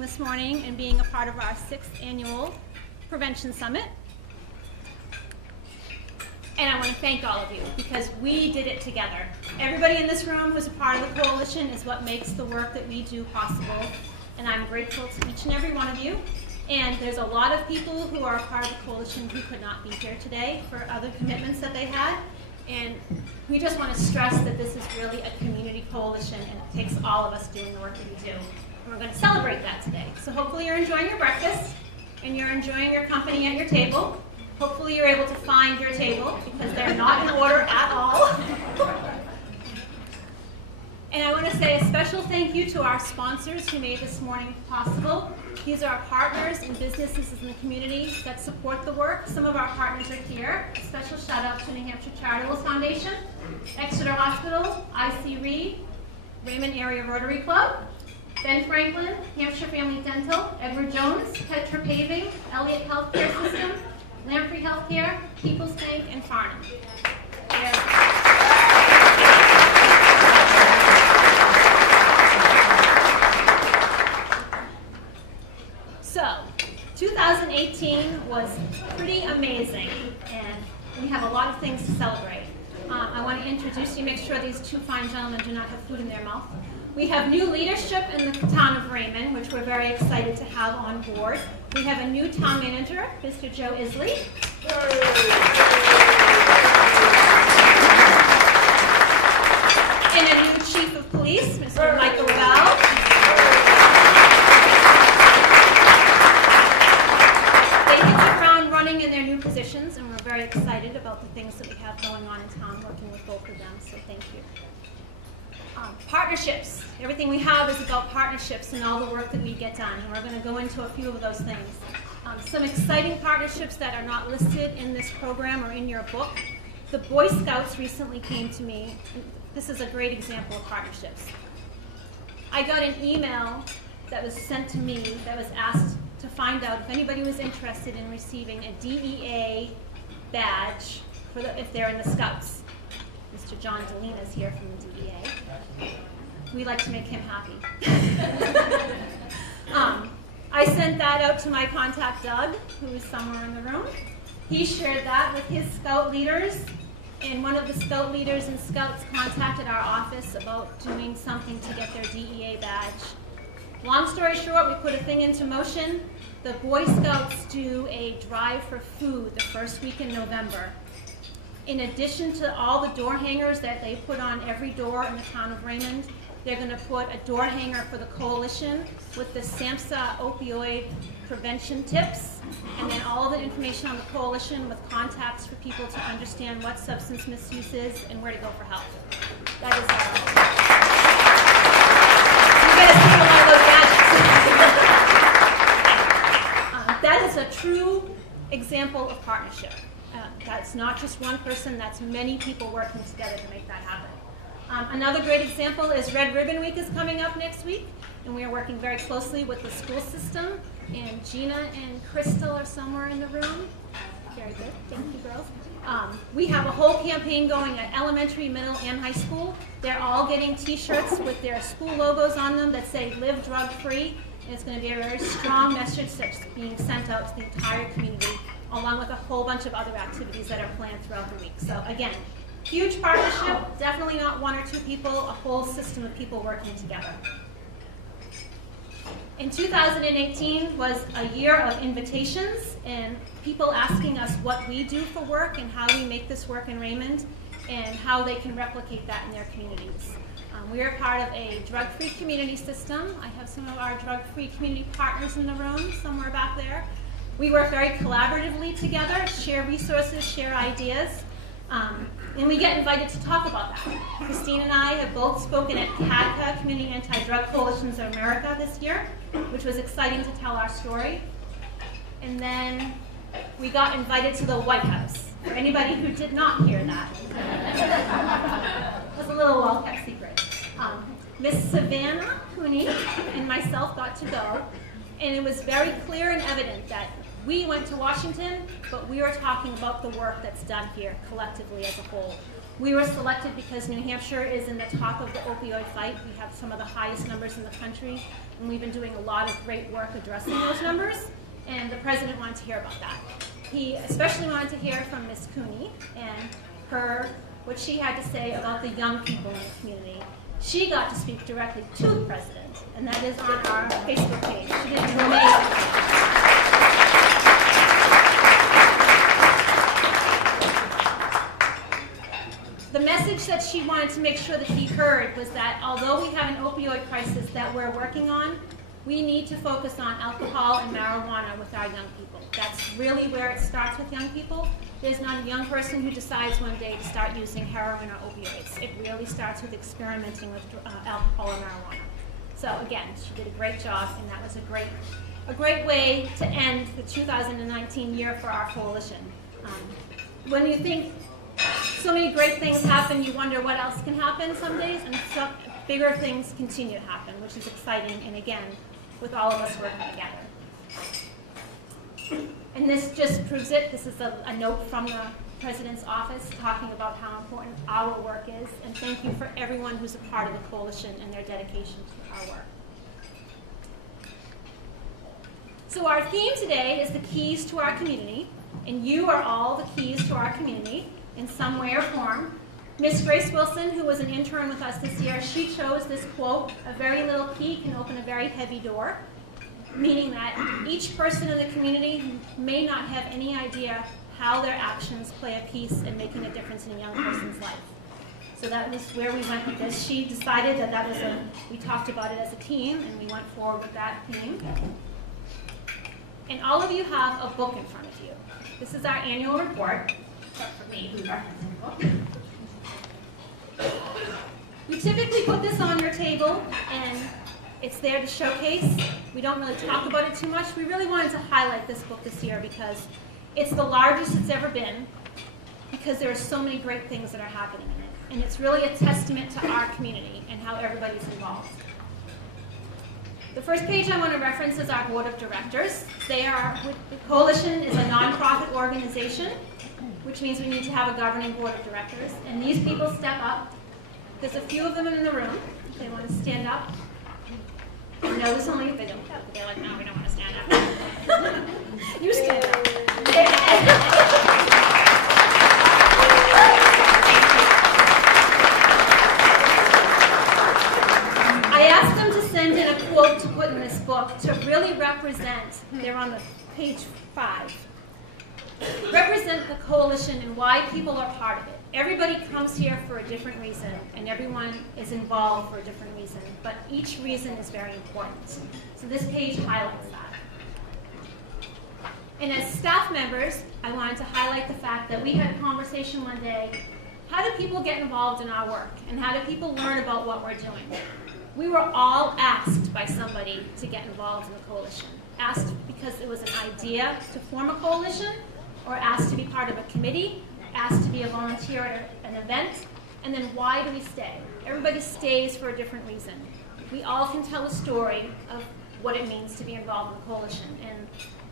This morning and being a part of our 6th annual Prevention Summit. And I want to thank all of you because we did it together. Everybody in this room who's a part of the coalition is what makes the work that we do possible. And I'm grateful to each and every one of you. And there's a lot of people who are a part of the coalition who could not be here today for other commitments that they had. And we just want to stress that this is really a community coalition and it takes all of us doing the work that we do. And we're going to celebrate that today. So hopefully you're enjoying your breakfast and you're enjoying your company at your table. Hopefully you're able to find your table because they're not in order at all. And I want to say a special thank you to our sponsors who made this morning possible. These are our partners and businesses in the community that support the work. Some of our partners are here. A special shout out to New Hampshire Charitable Foundation, Exeter Hospital, IC Reed, Raymond Area Rotary Club, Ben Franklin, Hampshire Family Dental, Edward Jones, Petra Paving, Elliott Healthcare System, Lamprey Healthcare, People's Bank, and Farnham. So, 2018 was pretty amazing, and we have a lot of things to celebrate. I want to introduce you, make sure these two fine gentlemen do not have food in their mouth. We have new leadership in the town of Raymond, which we're very excited to have on board. We have a new town manager, Mr. Joe Isley. And a new chief of police, Mr. Michael Bell. They hit the ground running in their new positions, and we're very excited about the things that we have going on in town, working with both of them, so thank you. Partnerships. Everything we have is about partnerships and all the work that we get done. And we're going to go into a few of those things. Some exciting partnerships that are not listed in this program or in your book. The Boy Scouts recently came to me. This is a great example of partnerships. I got an email that was sent to me that was asked to find out if anybody was interested in receiving a DEA badge if they're in the Scouts. Mr. John Delina is here from the DEA. We like to make him happy. I sent that out to my contact, Doug, who is somewhere in the room. He shared that with his Scout leaders, and one of the Scout leaders and Scouts contacted our office about doing something to get their DEA badge. Long story short, we put a thing into motion. The Boy Scouts do a drive for food the first week in November. In addition to all the door hangers that they put on every door in the town of Raymond, they're going to put a door hanger for the coalition with the SAMHSA opioid prevention tips, and then all the information on the coalition with contacts for people to understand what substance misuse is and where to go for help. That is you're going to see a lot of those gadgets. That is a true example of partnership. That's not just one person, that's many people working together to make that happen. Another great example is Red Ribbon Week is coming up next week, and we are working very closely with the school system, and Gina and Crystal are somewhere in the room. Very good, thank you girls. We have a whole campaign going at elementary, middle, and high school. They're all getting t-shirts with their school logos on them that say live drug free, and it's going to be a very strong message that's being sent out to the entire community, along with a whole bunch of other activities that are planned throughout the week. So again, huge partnership, definitely not one or two people, a whole system of people working together. In 2018 was a year of invitations and people asking us what we do for work and how we make this work in Raymond and how they can replicate that in their communities. We are part of a drug-free community system. I have some of our drug-free community partners in the room, somewhere back there. We work very collaboratively together, share resources, share ideas, and we get invited to talk about that. Christine and I have both spoken at CADCA, Community Anti-Drug Coalitions of America this year, which was exciting to tell our story. And then we got invited to the White House. For anybody who did not hear that, it was a little well-kept secret. Miss Savannah Cooney and myself got to go, and it was very clear and evident that We went to Washington, but we are talking about the work that's done here collectively as a whole. We were selected because New Hampshire is in the top of the opioid fight. We have some of the highest numbers in the country, and we've been doing a lot of great work addressing those numbers, and the president wanted to hear about that. He especially wanted to hear from Ms. Cooney and what she had to say about the young people in the community. She got to speak directly to the president, and that is on our Facebook page. She did an amazing job. The message that she wanted to make sure that he heard was that although we have an opioid crisis that we're working on, we need to focus on alcohol and marijuana with our young people. That's really where it starts with young people. There's not a young person who decides one day to start using heroin or opioids. It really starts with experimenting with alcohol or marijuana. So again, she did a great job, and that was a great way to end the 2019 year for our coalition. When you think so many great things happen, you wonder what else can happen some days, and some bigger things continue to happen, which is exciting, and again, with all of us working together. And this just proves it. This is a note from the President's office talking about how important our work is, and thank you for everyone who's a part of the coalition and their dedication to our work. So our theme today is the keys to our community, and you are all the keys to our community in some way or form. Miss Grace Wilson, who was an intern with us this year, she chose this quote, "A very little key can open a very heavy door," meaning that each person in the community may not have any idea how their actions play a piece in making a difference in a young person's life. So that was where we went with this. She decided that we talked about it as a team, and we went forward with that theme. And all of you have a book in front of you. This is our annual report. Except for me, who's referencing the book. We typically put this on your table, and it's there to showcase. We don't really talk about it too much. We really wanted to highlight this book this year because it's the largest it's ever been, because there are so many great things that are happening in it. And it's really a testament to our community and how everybody's involved. The first page I want to reference is our board of directors. The coalition is a nonprofit organization, which means we need to have a governing board of directors. And these people step up. There's a few of them in the room. If they want to stand up. Notice only if they don't. They're like, no, we don't want to stand up. You stand up. I asked them to send in a quote to put in this book to really represent, they're on the page 5, represent the coalition and why people are part of it. Everybody comes here for a different reason, and everyone is involved for a different reason, but each reason is very important. So this page highlights that. And as staff members, I wanted to highlight the fact that we had a conversation one day, how do people get involved in our work, and how do people learn about what we're doing? We were all asked by somebody to get involved in the coalition. Asked because it was an idea to form a coalition, or asked to be part of a committee, asked to be a volunteer at an event, and then why do we stay? Everybody stays for a different reason. We all can tell a story of what it means to be involved in the coalition, and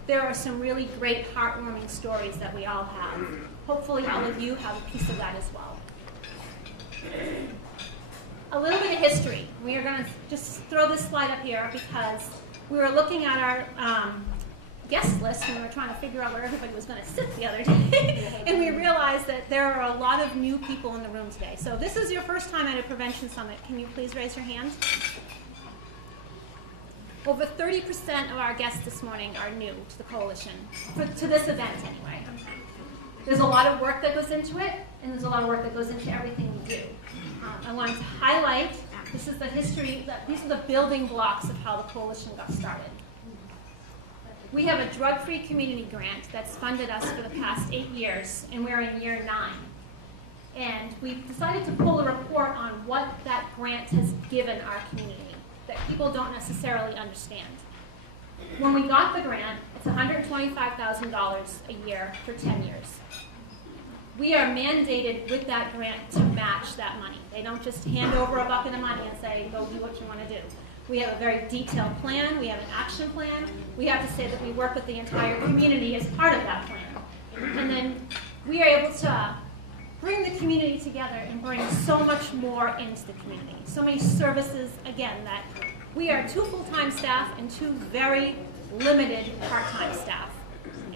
there are some really great heartwarming stories that we all have. Hopefully all of you have a piece of that as well. A little bit of history. We are going to just throw this slide up here because we were looking at our guest list when we were trying to figure out where everybody was going to sit the other day, and we realized that there are a lot of new people in the room today. So this is your first time at a prevention summit. Can you please raise your hand? Over 30% of our guests this morning are new to the coalition, to this event anyway. There's a lot of work that goes into it, and there's a lot of work that goes into everything we do. I wanted to highlight, this is the history, these are the building blocks of how the coalition got started. We have a drug-free community grant that's funded us for the past 8 years, and we're in year 9. And we decided to pull a report on what that grant has given our community that people don't necessarily understand. When we got the grant, it's $125,000 a year for 10 years. We are mandated with that grant to match that money. They don't just hand over a bucket of money and say, go do what you want to do. We have a very detailed plan. We have an action plan. We have to say that we work with the entire community as part of that plan. And then we are able to bring the community together and bring so much more into the community. So many services, again, that we are 2 full-time staff and 2 very limited part-time staff.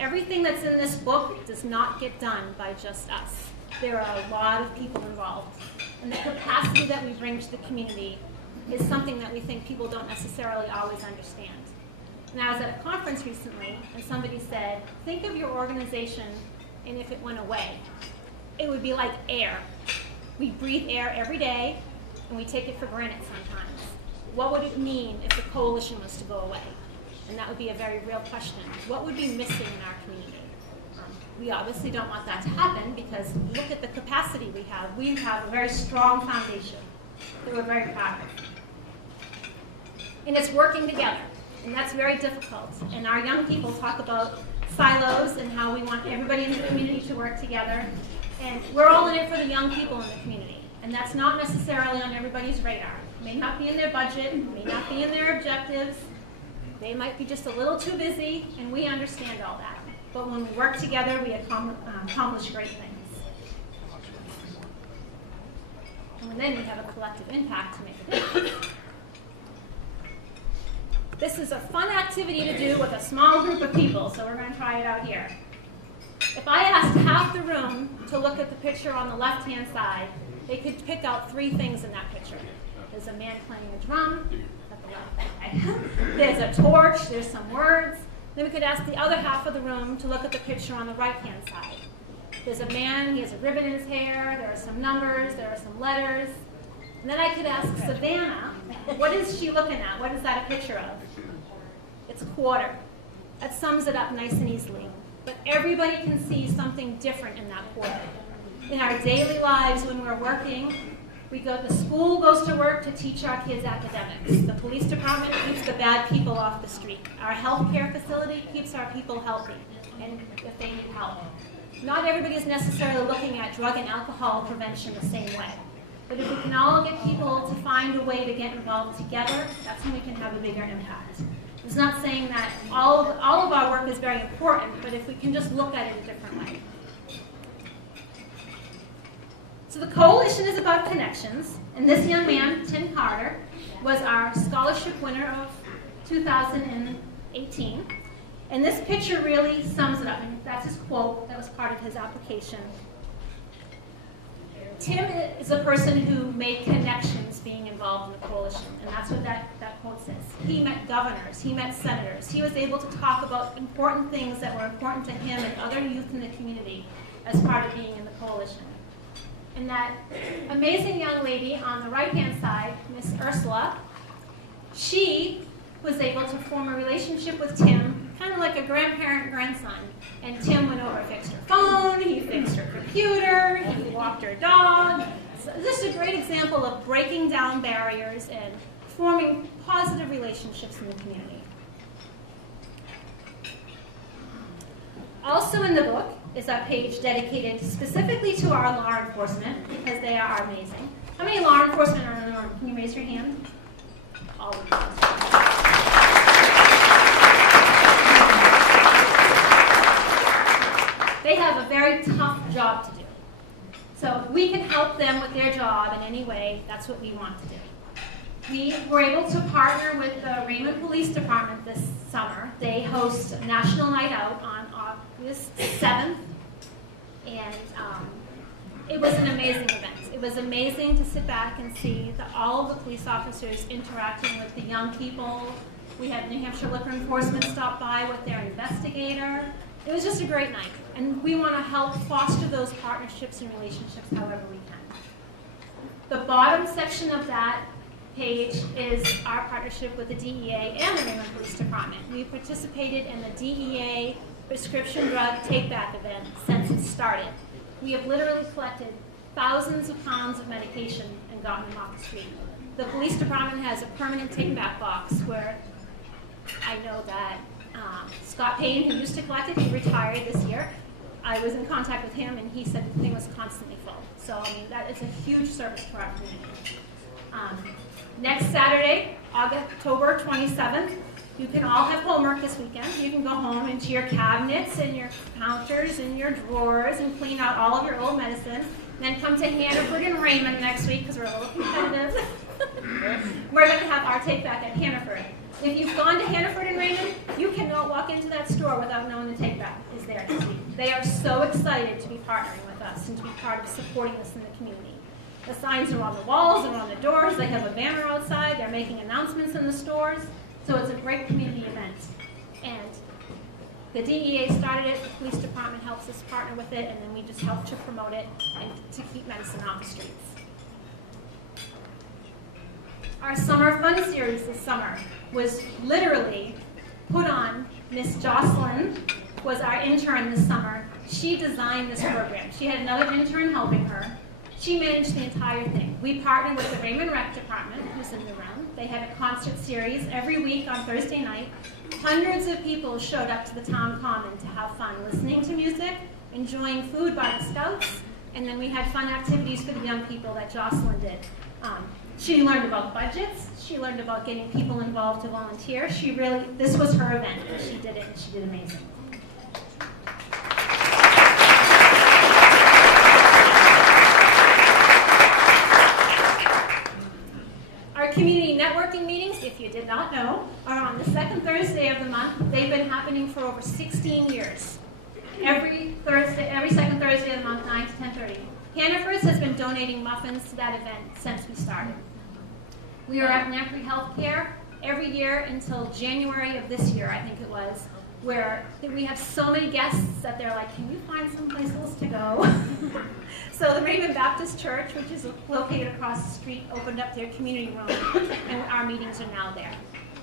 Everything that's in this book does not get done by just us. There are a lot of people involved. And the capacity that we bring to the community is something that we think people don't necessarily always understand. And I was at a conference recently, and somebody said, think of your organization, and if it went away, it would be like air. We breathe air every day, and we take it for granted sometimes. What would it mean if the coalition was to go away? And that would be a very real question. What would be missing in our community? We obviously don't want that to happen, because look at the capacity we have. We have a very strong foundation that we're very proud of. And it's working together, and that's very difficult. And our young people talk about silos and how we want everybody in the community to work together. And we're all in it for the young people in the community. And that's not necessarily on everybody's radar. It may not be in their budget, it may not be in their objectives. They might be just a little too busy, and we understand all that. But when we work together, we accomplish great things. And then we have a collective impact to make a difference. This is a fun activity to do with a small group of people, so we're going to try it out here. If I asked half the room to look at the picture on the left-hand side, they could pick out 3 things in that picture. There's a man playing a drum. There's a torch. There's some words. Then we could ask the other half of the room to look at the picture on the right-hand side. There's a man. He has a ribbon in his hair. There are some numbers. There are some letters. And then I could ask Savannah, what is she looking at? What is that a picture of? It's a quarter. That sums it up nice and easily. But everybody can see something different in that quarter. In our daily lives when we're working, the school goes to work to teach our kids academics. The police department keeps the bad people off the street. Our healthcare facility keeps our people healthy, and if they need help. Not everybody is necessarily looking at drug and alcohol prevention the same way. But if we can all get people to find a way to get involved together, that's when we can have a bigger impact. It's not saying that all of our work is very important, but if we can just look at it a different way. So the coalition is about connections, and this young man, Tim Carter, was our scholarship winner of 2018. And this picture really sums it up, and that's his quote that was part of his application. Tim is a person who made connections being involved in the coalition, and that's what that quote says. He met governors, he met senators. He was able to talk about important things that were important to him and other youth in the community as part of being in the coalition. And that amazing young lady on the right-hand side, Miss Ursula, she was able to form a relationship with Tim, kind of like a grandparent-grandson. And Tim went over and fixed her phone, he fixed her computer, he walked her dog. So this is a great example of breaking down barriers and forming positive relationships in the community. Also in the book is a page dedicated specifically to our law enforcement, because they are amazing. How many law enforcement are in the room? Can you raise your hand? All of you. They have a very tough job to do. So if we can help them with their job in any way, that's what we want to do. We were able to partner with the Raymond Police Department this summer. They host a National Night Out on August 7th, and it was an amazing event. It was amazing to sit back and see all of the police officers interacting with the young people. We had New Hampshire Liquor Enforcement stop by with their investigator. It was just a great night, and we want to help foster those partnerships and relationships however we can. The bottom section of that page is our partnership with the DEA and the Raymond Police Department. We've participated in the DEA prescription drug take-back event since it started. We have literally collected thousands of pounds of medication and gotten them off the street. The police department has a permanent take-back box where I know that Scott Payne, who used to collect it, he retired this year. I was in contact with him, and he said the thing was constantly full. So, I mean, that is a huge service to our community. Next Saturday, October 27th, you can all have homework this weekend. You can go home into your cabinets and your counters and your drawers and clean out all of your old medicines. Then come to Hannaford and Raymond next week because we're a little competitive. We're going to have our take back at Hannaford. If you've gone to Hannaford and Raymond, you cannot walk into that store without knowing the take back is there this week. They are so excited to be partnering with us and to be part of supporting us in the community. The signs are on the walls and on the doors. They have a banner outside. They're making announcements in the stores. So it's a great community event. And the DEA started it, the police department helps us partner with it, and then we just help to promote it and to keep medicine off the streets. Our Summer Fun series this summer was literally put on. Miss Jocelyn was our intern this summer. She designed this program. She had another intern helping her. She managed the entire thing. We partnered with the Raymond Rec Department, who's in the room. They had a concert series every week on Thursday night. Hundreds of people showed up to the town common to have fun, listening to music, enjoying food by the scouts, and then we had fun activities for the young people that Jocelyn did. She learned about budgets. She learned about getting people involved to volunteer. This was her event, and she did it, and she did amazing. Community networking meetings, if you did not know, are on the second Thursday of the month. They've been happening for over 16 years. Every second Thursday of the month, 9 to 10:30. Hannaford's has been donating muffins to that event since we started. We are at Nepri Healthcare every year until January of this year, I think it was, where we have so many guests that they're like, can you find someplace else to go? So the Raymond Baptist Church, which is located across the street, opened up their community room, and our meetings are now there.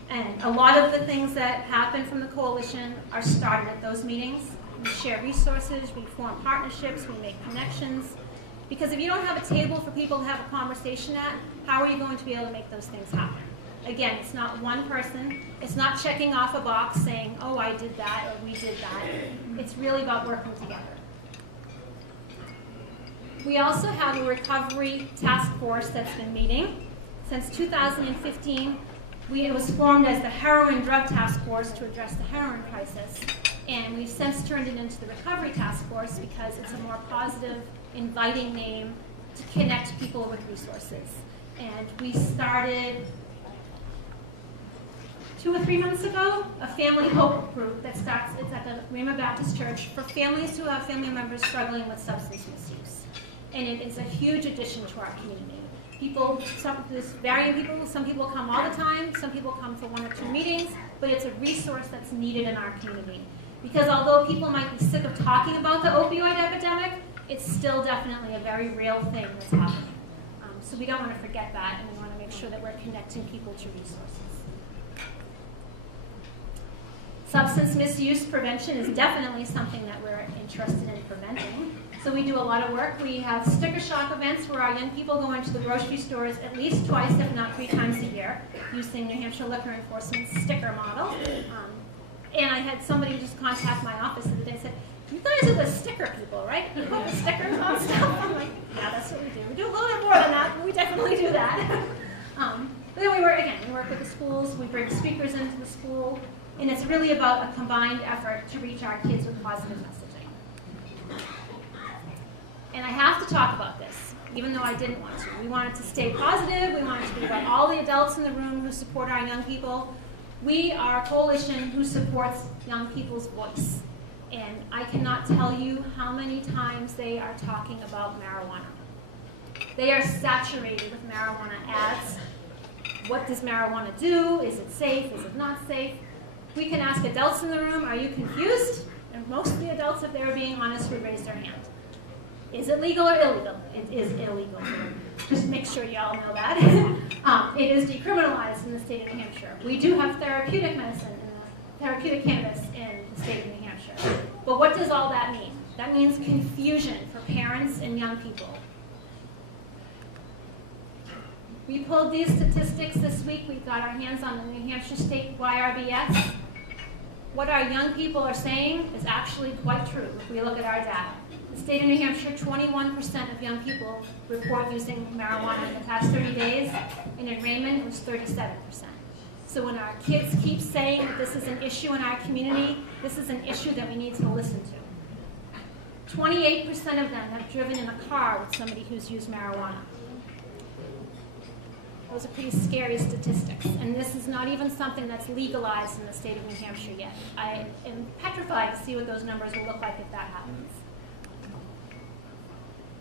And a lot of the things that happen from the coalition are started at those meetings. We share resources, we form partnerships, we make connections. Because if you don't have a table for people to have a conversation at, how are you going to be able to make those things happen? Again, it's not one person. It's not checking off a box saying, oh, I did that, or we did that. It's really about working together. We also have a recovery task force that's been meeting. Since 2015, it was formed as the Heroin Drug Task Force to address the heroin crisis. And we've since turned it into the Recovery Task Force because it's a more positive, inviting name to connect people with resources. And we started 2 or 3 months ago, a family hope group that starts, it's at the Raymond Baptist Church, for families who have family members struggling with substance misuse. And it is a huge addition to our community. There's varying people, some people come all the time, some people come for 1 or 2 meetings, but it's a resource that's needed in our community. Because although people might be sick of talking about the opioid epidemic, it's still definitely a very real thing that's happening. So we don't want to forget that, and we want to make sure that we're connecting people to resources. Substance misuse prevention is definitely something that we're interested in preventing. So we do a lot of work. We have sticker shock events where our young people go into the grocery stores at least twice, if not 3 times a year, using New Hampshire Liquor Enforcement's sticker model. And I had somebody just contact my office the other day and said, you guys are the sticker people, right? You put the stickers on stuff. I'm like, yeah, that's what we do. We do a little bit more than that, but we definitely do that. But then we work with the schools. We bring speakers into the school. And it's really about a combined effort to reach our kids with positive messaging. And I have to talk about this, even though I didn't want to. We wanted to stay positive. We wanted to be about all the adults in the room who support our young people. We are a coalition who supports young people's voice. And I cannot tell you how many times they are talking about marijuana. They are saturated with marijuana ads. What does marijuana do? Is it safe? Is it not safe? We can ask adults in the room, are you confused? And most of the adults, if they were being honest, would raise their hand. Is it legal or illegal? It is illegal. Just make sure you all know that. It is decriminalized in the state of New Hampshire. We do have therapeutic medicine, therapeutic cannabis in the state of New Hampshire. But what does all that mean? That means confusion for parents and young people. We pulled these statistics this week. We got our hands on the New Hampshire State YRBS. What our young people are saying is actually quite true if we look at our data. The state of New Hampshire, 21% of young people report using marijuana in the past 30 days, and in Raymond, it was 37%. So when our kids keep saying that this is an issue in our community, this is an issue that we need to listen to. 28% of them have driven in a car with somebody who's used marijuana. Those are pretty scary statistics, and this is not even something that's legalized in the state of New Hampshire yet. I am petrified to see what those numbers will look like if that happens.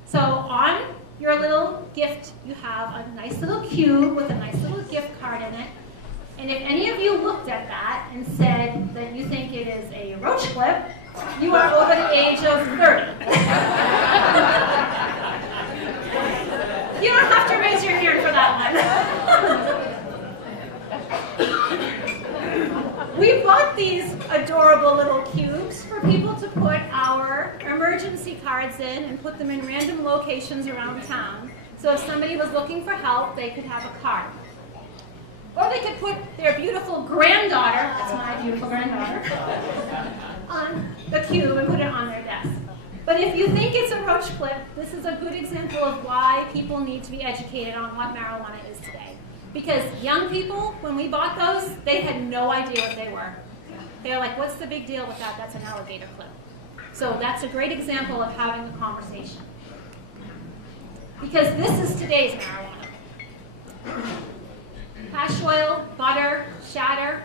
So on your little gift, you have a nice little cube with a nice little gift card in it. And if any of you looked at that and said that you think it is a roach clip, you are over the age of 30. You don't have to raise your hand for that one. We bought these adorable little cubes for people to put our emergency cards in and put them in random locations around town. So if somebody was looking for help, they could have a card. Or they could put their beautiful granddaughter, that's my beautiful granddaughter, on the cube and put it on their desk. But if you think it's a roach clip, this is a good example of why people need to be educated on what marijuana is today. Because young people, when we bought those, they had no idea what they were. They're like, what's the big deal with that? That's an alligator clip. So that's a great example of having a conversation. Because this is today's marijuana. Hash oil, butter, shatter,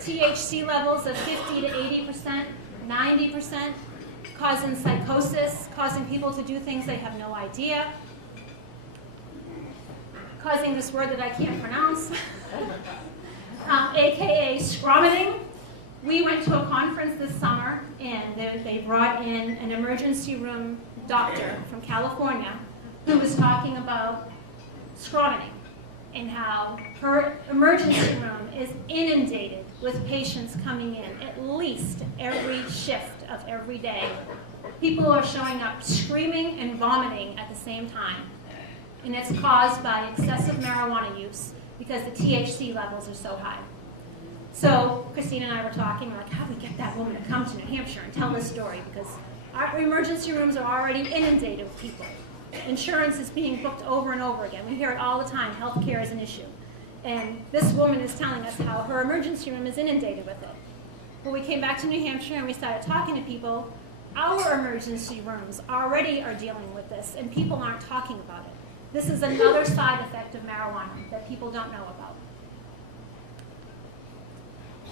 THC levels of 50 to 80%, 90%, causing psychosis, causing people to do things they have no idea, causing this word that I can't pronounce, AKA scromining. We went to a conference this summer, and they brought in an emergency room doctor from California who was talking about scromining and how her emergency room is inundated with patients coming in at least every shift of every day. People are showing up screaming and vomiting at the same time. And it's caused by excessive marijuana use because the THC levels are so high. So Christine and I were talking, we're like, how do we get that woman to come to New Hampshire and tell this story? Because our emergency rooms are already inundated with people. Insurance is being booked over and over again. We hear it all the time. Healthcare is an issue. And this woman is telling us how her emergency room is inundated with it. When we came back to New Hampshire and we started talking to people, our emergency rooms already are dealing with this, and people aren't talking about it. This is another side effect of marijuana that people don't know about.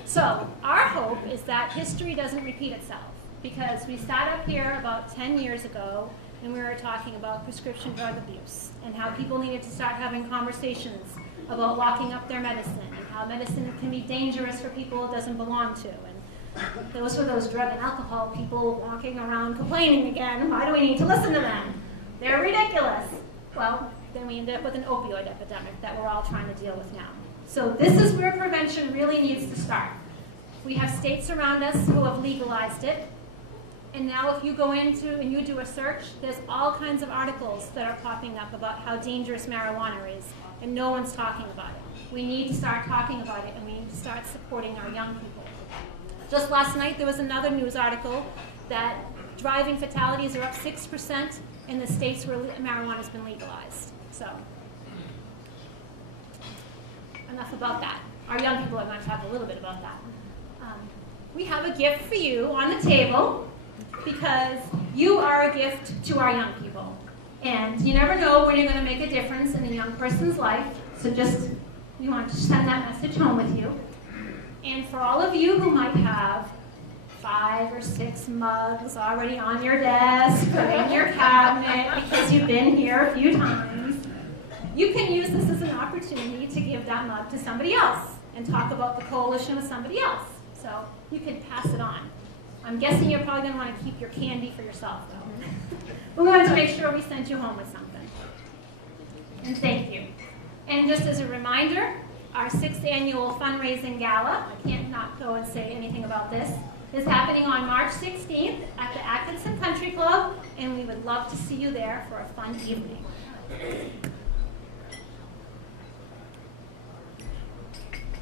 So our hope is that history doesn't repeat itself, because we sat up here about 10 years ago and we were talking about prescription drug abuse and how people needed to start having conversations about locking up their medicine and how medicine can be dangerous for people it doesn't belong to. And those were those drug and alcohol people walking around complaining again. Why do we need to listen to them? They're ridiculous. Well, then we ended up with an opioid epidemic that we're all trying to deal with now. So this is where prevention really needs to start. We have states around us who have legalized it. And now if you go into and you do a search, there's all kinds of articles that are popping up about how dangerous marijuana is, and no one's talking about it. We need to start talking about it, and we need to start supporting our young people. Just last night, there was another news article that driving fatalities are up 6% in the states where marijuana has been legalized. So, enough about that. Our young people are going to talk a little bit about that. We have a gift for you on the table, because you are a gift to our young people. And you never know when you're going to make a difference in a young person's life, so just, we want to send that message home with you. And for all of you who might have 5 or 6 mugs already on your desk or in your cabinet because you've been here a few times, you can use this as an opportunity to give that mug to somebody else and talk about the coalition with somebody else. So you can pass it on. I'm guessing you're probably going to want to keep your candy for yourself, though. We wanted to make sure we sent you home with something. And thank you. And just as a reminder, our 6th annual fundraising gala, I can't not go and say anything about this, is happening on March 16th at the Atkinson Country Club, and we would love to see you there for a fun evening.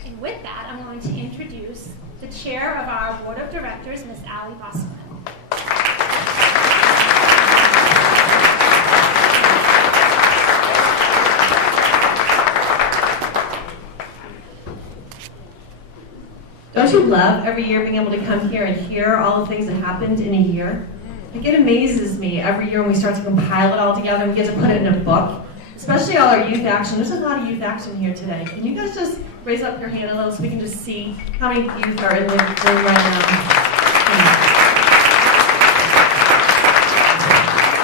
And with that, I'm going to introduce the chair of our board of directors, Ms. Allie Bosman. love every year being able to come here and hear all the things that happened in a year? Like, it amazes me every year when we start to compile it all together and we get to put it in a book, especially all our youth action. There's a lot of youth action here today. Can you guys just raise up your hand a little so we can just see how many youth are in the room right now?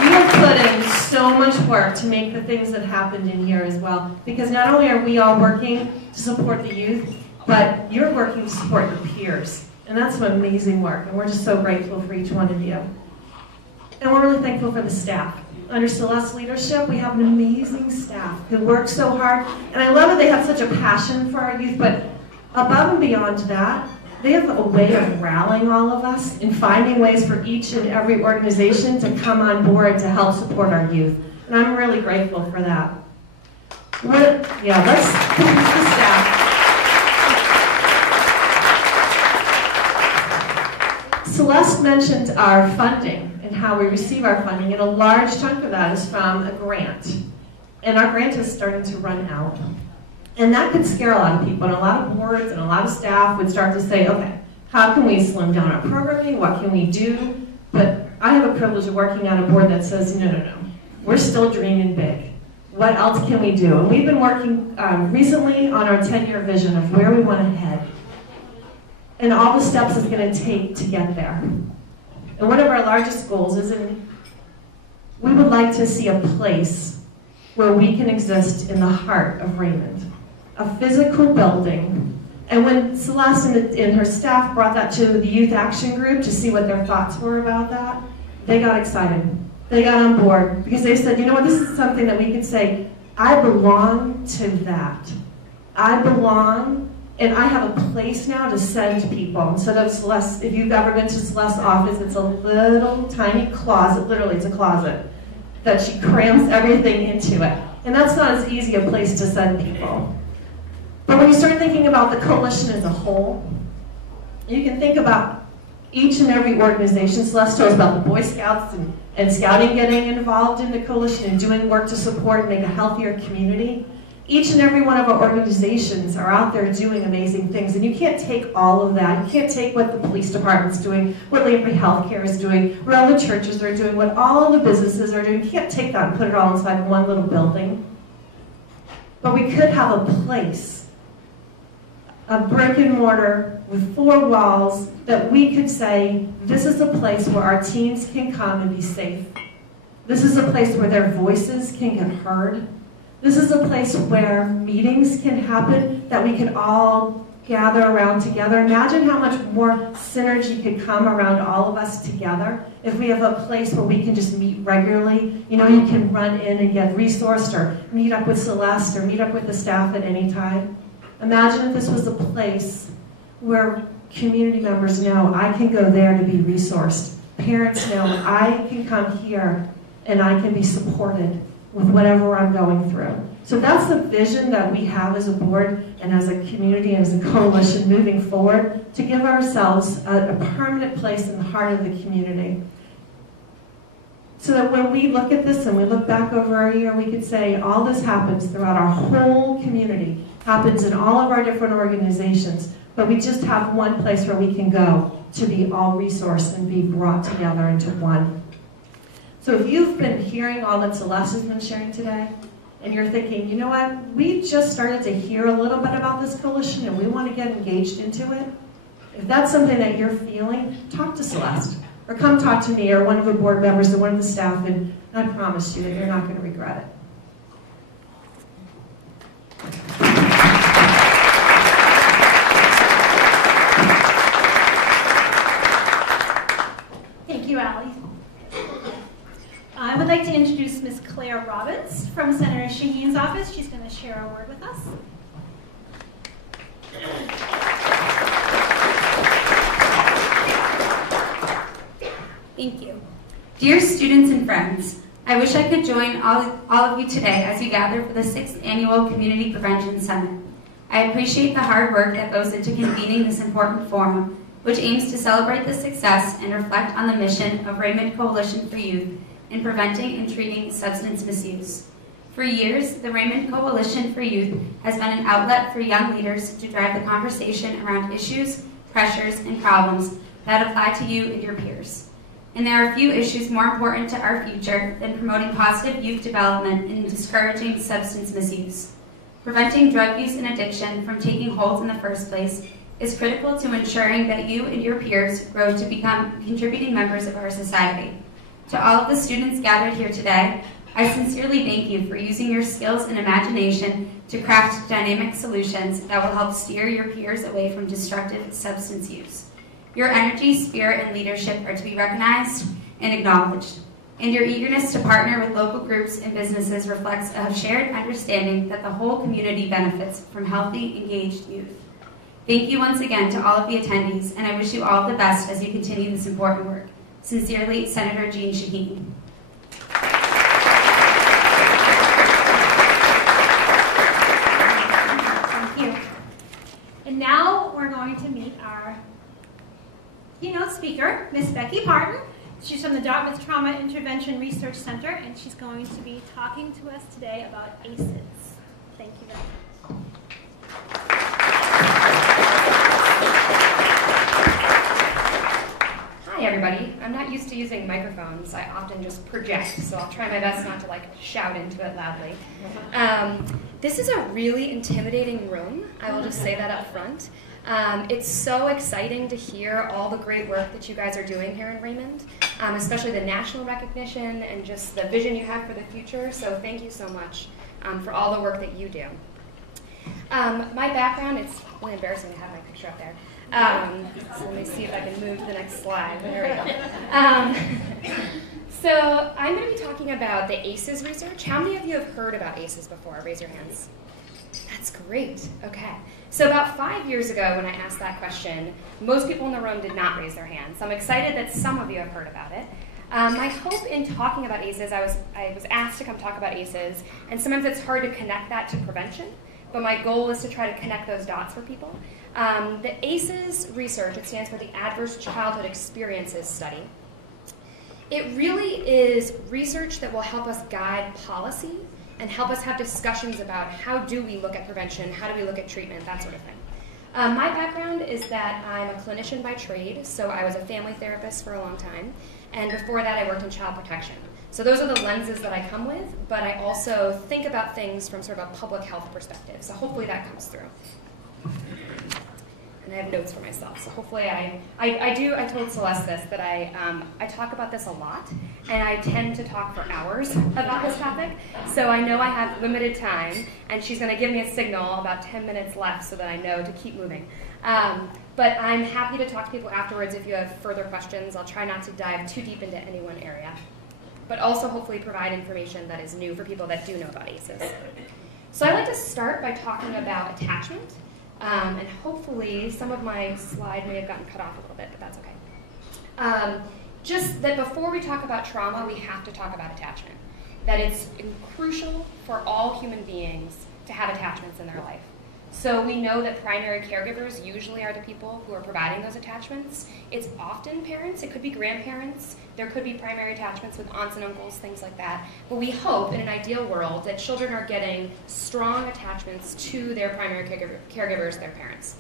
You have put in so much work to make the things that happened in here as well, because not only are we all working to support the youth, but you're working to support your peers. And that's some amazing work, and we're just so grateful for each one of you. And we're really thankful for the staff. Under Celeste's leadership, we have an amazing staff who work so hard. And I love that they have such a passion for our youth, but above and beyond that, they have a way of rallying all of us and finding ways for each and every organization to come on board to help support our youth. And I'm really grateful for that. Let's introduce the staff. Celeste mentioned our funding and how we receive our funding, and a large chunk of that is from a grant. And our grant is starting to run out. And that could scare a lot of people, and a lot of boards and a lot of staff would start to say, okay, how can we slim down our programming? What can we do? But I have a privilege of working on a board that says, no. We're still dreaming big. What else can we do? And we've been working recently on our 10-year vision of where we want to head and all the steps it's going to take to get there. And one of our largest goals is we would like to see a place where we can exist in the heart of Raymond, a physical building. And when Celeste and her staff brought that to the Youth Action Group to see what their thoughts were about that, they got excited. They got on board because they said, you know what, this is something that we could say, I belong to that. I belong, and I have a place now to send people. Instead of Celeste, if you've ever been to Celeste's office, it's a little tiny closet, literally it's a closet, that she crams everything into it. And that's not as easy a place to send people. But when you start thinking about the coalition as a whole, you can think about each and every organization. Celeste told us about the Boy Scouts and Scouting getting involved in the coalition and doing work to support and make a healthier community. Each and every one of our organizations are out there doing amazing things, and you can't take all of that. You can't take what the police department's doing, what Lamprey Healthcare is doing, what all the churches are doing, what all the businesses are doing. You can't take that and put it all inside one little building. But we could have a place, a brick and mortar with 4 walls that we could say, this is a place where our teens can come and be safe. This is a place where their voices can get heard. This is a place where meetings can happen that we can all gather around together. Imagine how much more synergy could come around all of us together if we have a place where we can just meet regularly. You know, you can run in and get resourced or meet up with Celeste or meet up with the staff at any time. Imagine if this was a place where community members know I can go there to be resourced. Parents know I can come here and I can be supported with whatever I'm going through. So that's the vision that we have as a board and as a community and as a coalition moving forward to give ourselves a permanent place in the heart of the community. So that when we look at this and we look back over our year, we could say all this happens throughout our whole community, happens in all of our different organizations, but we just have one place where we can go to be all resourced and be brought together into one. So if you've been hearing all that Celeste has been sharing today, and you're thinking, you know what, we just started to hear a little bit about this coalition and we want to get engaged into it, if that's something that you're feeling, talk to Celeste. Or come talk to me or one of the board members or one of the staff, and I promise you that you're not going to regret it. Thank you, Allie. I would like to introduce Ms. Claire Robbins from Senator Shaheen's office. She's going to share a word with us. Thank you. Dear students and friends, I wish I could join all of you today as you gather for the 6th Annual Community Prevention Summit. I appreciate the hard work that goes into convening this important forum, which aims to celebrate the success and reflect on the mission of Raymond Coalition for Youth in preventing and treating substance misuse. For years, the Raymond Coalition for Youth has been an outlet for young leaders to drive the conversation around issues pressures, and problems that apply to you and your peers. And there are few issues more important to our future than promoting positive youth development and discouraging substance misuse. Preventing drug use and addiction from taking hold in the first place is critical to ensuring that you and your peers grow to become contributing members of our society. To all of the students gathered here today, I sincerely thank you for using your skills and imagination to craft dynamic solutions that will help steer your peers away from destructive substance use. Your energy, spirit, and leadership are to be recognized and acknowledged, and your eagerness to partner with local groups and businesses reflects a shared understanding that the whole community benefits from healthy, engaged youth. Thank you once again to all of the attendees, and I wish you all the best as you continue this important work. Sincerely, Senator Jean Shaheen. And now we're going to meet our keynote speaker, Miss Becky Parton. She's from the Dartmouth Trauma Intervention Research Center, and she's going to be talking to us today about ACEs. Thank you very much. Hi, everybody. I'm not used to using microphones. I often just project, so I'll try my best not to shout into it loudly. This is a really intimidating room. I will just say that up front. It's so exciting to hear all the great work that you guys are doing here in Raymond, especially the national recognition and just the vision you have for the future. So thank you so much for all the work that you do. My background, it's really embarrassing to have my picture up there. So let me see if I can move to the next slide. There we go. So I'm going to be talking about the ACEs research. How many of you have heard about ACEs before? Raise your hands. That's great. Okay. So about 5 years ago when I asked that question, most people in the room did not raise their hands. So I'm excited that some of you have heard about it. My hope in talking about ACEs, I was asked to come talk about ACEs, and sometimes it's hard to connect that to prevention, but my goal is to try to connect those dots for people. The ACEs research, it stands for the Adverse Childhood Experiences Study. It really is research that will help us guide policy and help us have discussions about how do we look at prevention, how do we look at treatment, that sort of thing. My background is that I'm a clinician by trade, so I was a family therapist for a long time, and before that I worked in child protection. So those are the lenses that I come with, but I also think about things from sort of a public health perspective, so hopefully that comes through. And I have notes for myself, so hopefully I told Celeste this, that I talk about this a lot, and I tend to talk for hours about this topic, so I know I have limited time, and she's going to give me a signal about 10 minutes left so that I know to keep moving. But I'm happy to talk to people afterwards if you have further questions. I'll try not to dive too deep into any one area, but also hopefully provide information that is new for people that do know about ACEs. So I'd like to start by talking about attachment. And hopefully some of my slide may have gotten cut off a little bit, but that's okay. Just that before we talk about trauma, we have to talk about attachment. That it's crucial for all human beings to have attachments in their life. So we know that primary caregivers usually are the people who are providing those attachments. It's often parents, it could be grandparents, there could be primary attachments with aunts and uncles, things like that. But we hope in an ideal world that children are getting strong attachments to their primary caregivers, their parents.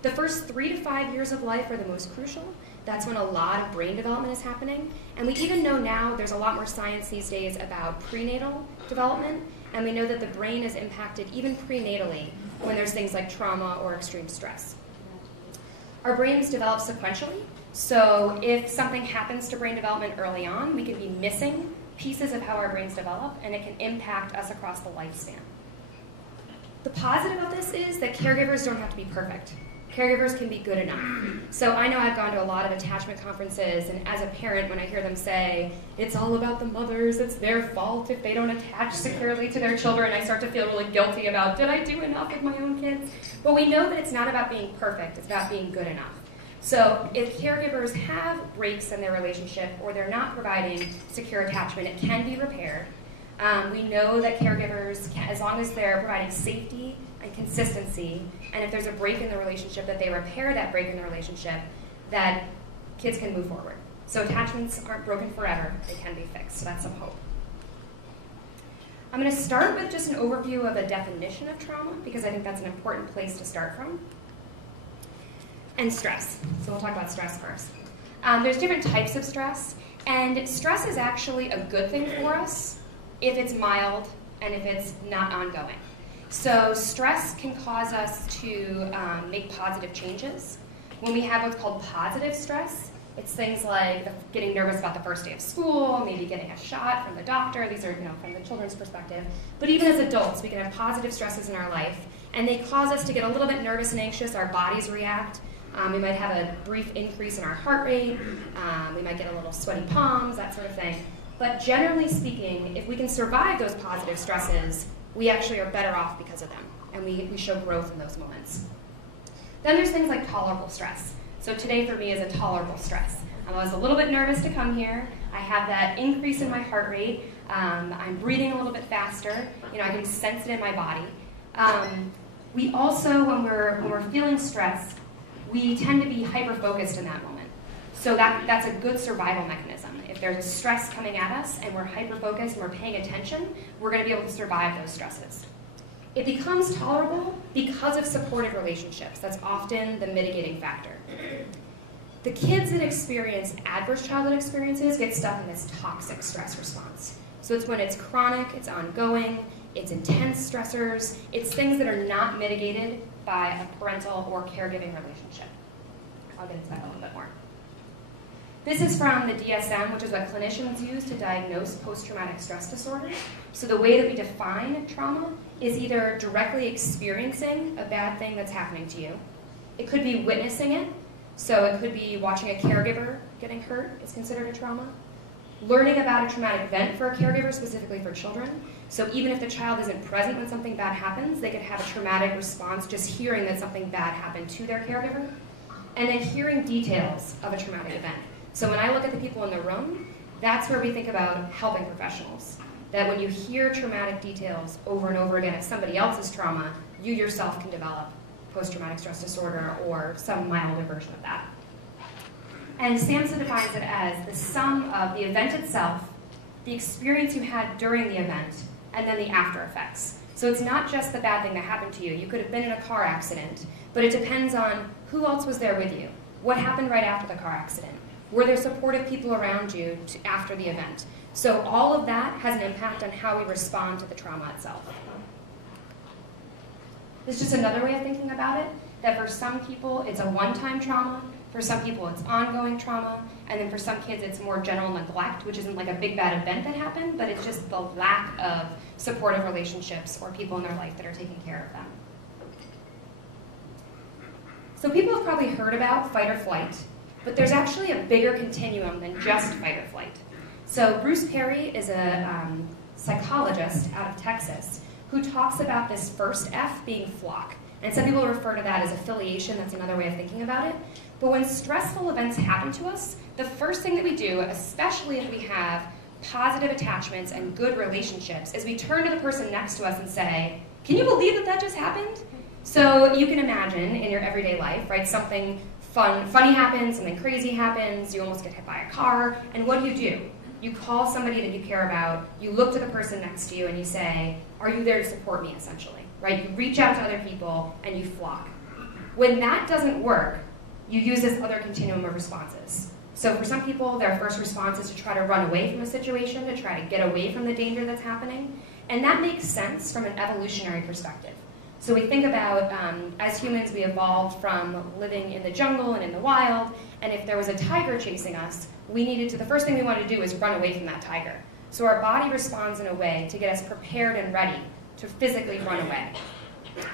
The first 3 to 5 years of life are the most crucial. That's when a lot of brain development is happening. And we even know now there's a lot more science these days about prenatal development, and we know that the brain is impacted even prenatally when there's things like trauma or extreme stress. Our brains develop sequentially, so if something happens to brain development early on, we can be missing pieces of how our brains develop, and it can impact us across the lifespan. The positive of this is that caregivers don't have to be perfect. Caregivers can be good enough. So I know I've gone to a lot of attachment conferences, and as a parent, when I hear them say, it's all about the mothers, it's their fault if they don't attach securely to their children, I start to feel really guilty about, did I do enough with my own kids? But we know that it's not about being perfect, it's about being good enough. So if caregivers have breaks in their relationship or they're not providing secure attachment, it can be repaired. We know that caregivers, as long as they're providing safety and consistency, and if there's a break in the relationship, that they repair that break in the relationship, that kids can move forward. So attachments aren't broken forever, they can be fixed, so that's some hope. I'm going to start with just an overview of a definition of trauma, because I think that's an important place to start from. and stress. So we'll talk about stress first. There's different types of stress, and stress is actually a good thing for us if it's mild and if it's not ongoing. So stress can cause us to make positive changes. When we have what's called positive stress, it's things like getting nervous about the first day of school, maybe getting a shot from the doctor. These are, from the children's perspective. But even as adults, we can have positive stresses in our life, and they cause us to get a little bit nervous and anxious. Our bodies react. We might have a brief increase in our heart rate. We might get a little sweaty palms, that sort of thing. But generally speaking, if we can survive those positive stresses, we actually are better off because of them, and we show growth in those moments. Then there's things like tolerable stress. So today for me is a tolerable stress. I was a little bit nervous to come here. I have that increase in my heart rate. I'm breathing a little bit faster. I can sense it in my body. We also, when we're feeling stress, we tend to be hyper-focused in that moment. So that's a good survival mechanism. If there's stress coming at us and we're hyper-focused and we're paying attention, we're going to be able to survive those stresses. It becomes tolerable because of supportive relationships. That's often the mitigating factor. The kids that experience adverse childhood experiences get stuck in this toxic stress response. So it's when it's chronic, it's ongoing, it's intense stressors, it's things that are not mitigated by a parental or caregiving relationship. I'll get into that a little bit more. This is from the DSM, which is what clinicians use to diagnose post-traumatic stress disorder. So the way that we define trauma is either directly experiencing a bad thing that's happening to you. It could be witnessing it. So it could be watching a caregiver getting hurt is considered a trauma. Learning about a traumatic event for a caregiver, specifically for children. So even if the child isn't present when something bad happens, they could have a traumatic response just hearing that something bad happened to their caregiver. And then hearing details of a traumatic event. So when I look at the people in the room, that's where we think about helping professionals. That when you hear traumatic details over and over again of somebody else's trauma, you yourself can develop post-traumatic stress disorder or some milder version of that. And SAMHSA defines it as the sum of the event itself, the experience you had during the event, and then the after effects. So it's not just the bad thing that happened to you. You could have been in a car accident, but it depends on who else was there with you. What happened right after the car accident? Were there supportive people around you after the event? So all of that has an impact on how we respond to the trauma itself. This is just another way of thinking about it, that for some people it's a one-time trauma, for some people it's ongoing trauma, and then for some kids it's more general neglect, which isn't like a big bad event that happened, but it's just the lack of supportive relationships or people in their life that are taking care of them. So people have probably heard about fight or flight, but there's actually a bigger continuum than just fight or flight. So Bruce Perry is a psychologist out of Texas who talks about this first F being flock. And some people refer to that as affiliation. That's another way of thinking about it. But when stressful events happen to us, the first thing that we do, especially if we have positive attachments and good relationships, is we turn to the person next to us and say, can you believe that that just happened? So you can imagine in your everyday life, right, something funny happens, something crazy happens, you almost get hit by a car, and what do? You call somebody that you care about, you look to the person next to you and you say, are you there to support me, essentially, right? You reach out to other people and you flock. When that doesn't work, you use this other continuum of responses. So for some people, their first response is to try to run away from a situation, to try to get away from the danger that's happening, and that makes sense from an evolutionary perspective. So we think about, as humans, we evolved from living in the jungle and in the wild, and if there was a tiger chasing us, the first thing we wanted to do is run away from that tiger. So our body responds in a way to get us prepared and ready to physically run away.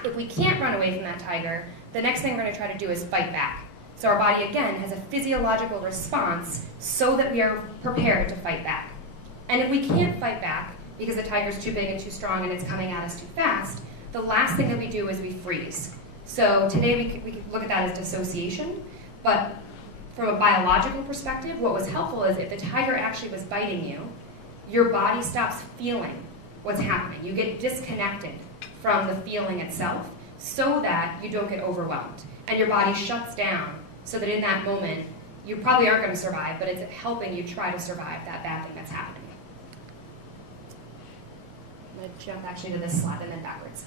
If we can't run away from that tiger, the next thing we're going to try to do is fight back. So our body, again, has a physiological response so that we are prepared to fight back. And if we can't fight back because the tiger's too big and too strong and it's coming at us too fast, the last thing that we do is we freeze. So today we could look at that as dissociation, but from a biological perspective, what was helpful is if the tiger actually was biting you, your body stops feeling what's happening. You get disconnected from the feeling itself so that you don't get overwhelmed. And your body shuts down so that in that moment, you probably aren't going to survive, but it's helping you try to survive that bad thing that's happening. going to jump actually to this slide and then backwards.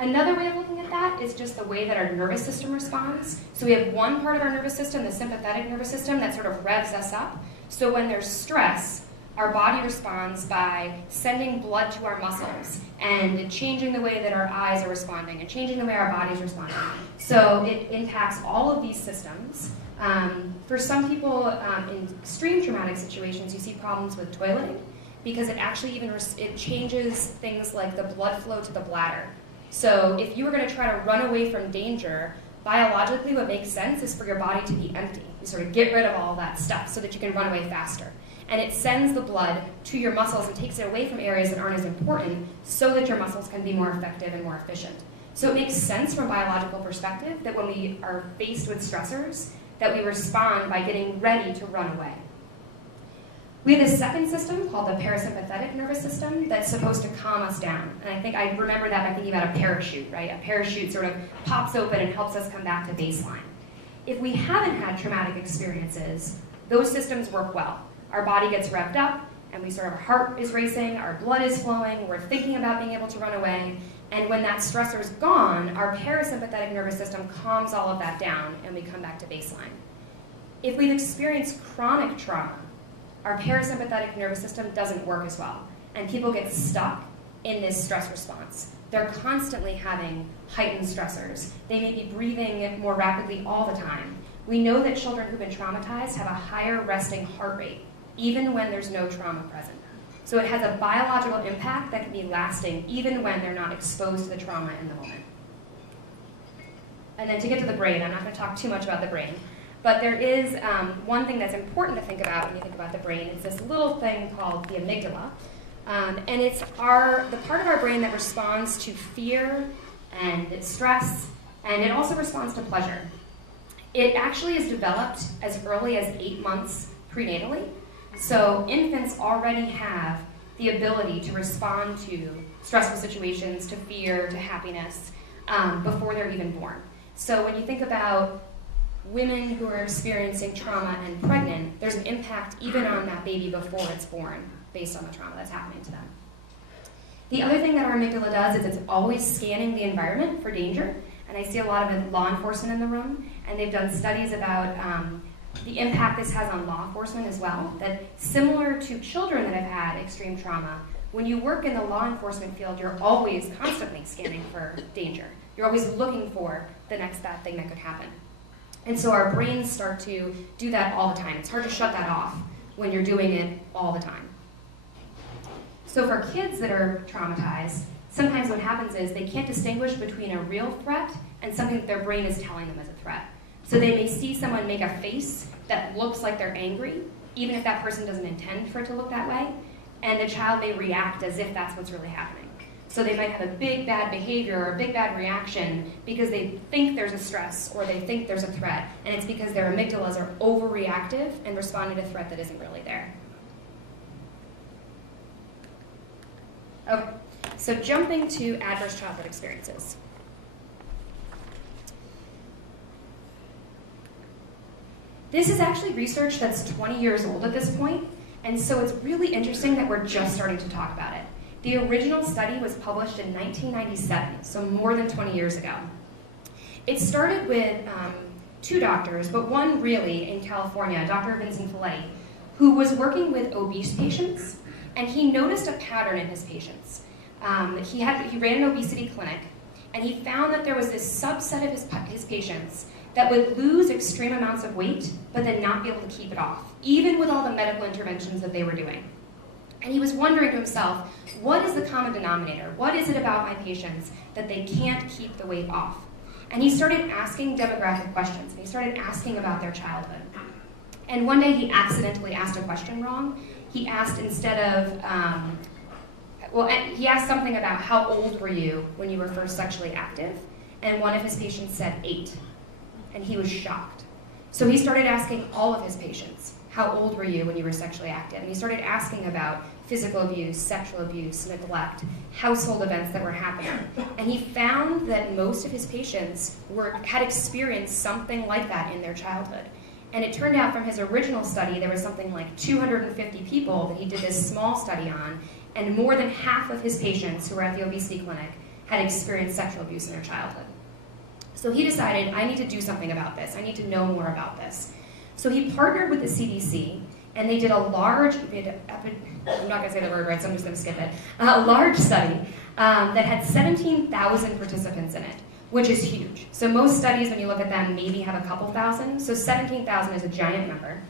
Another way of looking at that is just the way that our nervous system responds. So we have one part of our nervous system, the sympathetic nervous system, that sort of revs us up. So when there's stress, our body responds by sending blood to our muscles and changing the way that our eyes are responding and changing the way our body's responding. So it impacts all of these systems. For some people in extreme traumatic situations, you see problems with toileting because it actually even it changes things like the blood flow to the bladder. So if you were going to try to run away from danger, biologically what makes sense is for your body to be empty. You sort of get rid of all that stuff so that you can run away faster. And it sends the blood to your muscles and takes it away from areas that aren't as important so that your muscles can be more effective and more efficient. So it makes sense from a biological perspective that when we are faced with stressors, that we respond by getting ready to run away. We have a second system called the parasympathetic nervous system that's supposed to calm us down. And I think I remember that by thinking about a parachute, right? A parachute sort of pops open and helps us come back to baseline. If we haven't had traumatic experiences, those systems work well. Our body gets revved up, and we sort of, our heart is racing, our blood is flowing, we're thinking about being able to run away, and when that stressor's gone, our parasympathetic nervous system calms all of that down, and we come back to baseline. If we've experienced chronic trauma, our parasympathetic nervous system doesn't work as well, and people get stuck in this stress response. They're constantly having heightened stressors. They may be breathing more rapidly all the time. We know that children who've been traumatized have a higher resting heart rate, even when there's no trauma present. So it has a biological impact that can be lasting even when they're not exposed to the trauma in the moment. And then to get to the brain, I'm not going to talk too much about the brain, but there is one thing that's important to think about when you think about the brain. It's this little thing called the amygdala, and it's the part of our brain that responds to fear and stress, and it also responds to pleasure. It actually is developed as early as 8 months prenatally. So infants already have the ability to respond to stressful situations, to fear, to happiness, before they're even born. So when you think about women who are experiencing trauma and pregnant, there's an impact even on that baby before it's born based on the trauma that's happening to them. The other thing that our amygdala does is it's always scanning the environment for danger. And I see a lot of law enforcement in the room, and they've done studies about the impact this has on law enforcement as well, that similar to children that have had extreme trauma, when you work in the law enforcement field, you're always constantly scanning for danger. You're always looking for the next bad thing that could happen. And so our brains start to do that all the time. It's hard to shut that off when you're doing it all the time. So for kids that are traumatized, sometimes what happens is they can't distinguish between a real threat and something that their brain is telling them is a threat. So they may see someone make a face that looks like they're angry, even if that person doesn't intend for it to look that way, and the child may react as if that's what's really happening. So they might have a big bad behavior or a big bad reaction because they think there's a stress or they think there's a threat, and it's because their amygdalas are overreactive and responding to a threat that isn't really there. Okay, so jumping to adverse childhood experiences. This is actually research that's 20 years old at this point, and so it's really interesting that we're just starting to talk about it. The original study was published in 1997, so more than 20 years ago. It started with 2 doctors, but one really in California, Dr. Vincent Folletti, who was working with obese patients, and he noticed a pattern in his patients. He ran an obesity clinic, and he found that there was this subset of his patients that would lose extreme amounts of weight, but then not be able to keep it off, even with all the medical interventions that they were doing. And he was wondering to himself, what is the common denominator? What is it about my patients that they can't keep the weight off? And he started asking demographic questions, and he started asking about their childhood. And one day he accidentally asked a question wrong. He asked instead of, he asked something about how old were you when you were first sexually active? And one of his patients said 8. And he was shocked. So he started asking all of his patients, how old were you when you were sexually active? And he started asking about physical abuse, sexual abuse, neglect, household events that were happening. And he found that most of his patients had experienced something like that in their childhood. And it turned out from his original study, there was something like 250 people that he did this small study on, and more than half of his patients who were at the obesity clinic had experienced sexual abuse in their childhood. So he decided, I need to do something about this. I need to know more about this. So he partnered with the CDC, and they did a large, I'm not going to say the word right, so I'm just going to skip it, a large study that had 17,000 participants in it, which is huge. So most studies, when you look at them, maybe have a couple thousand, so 17,000 is a giant number.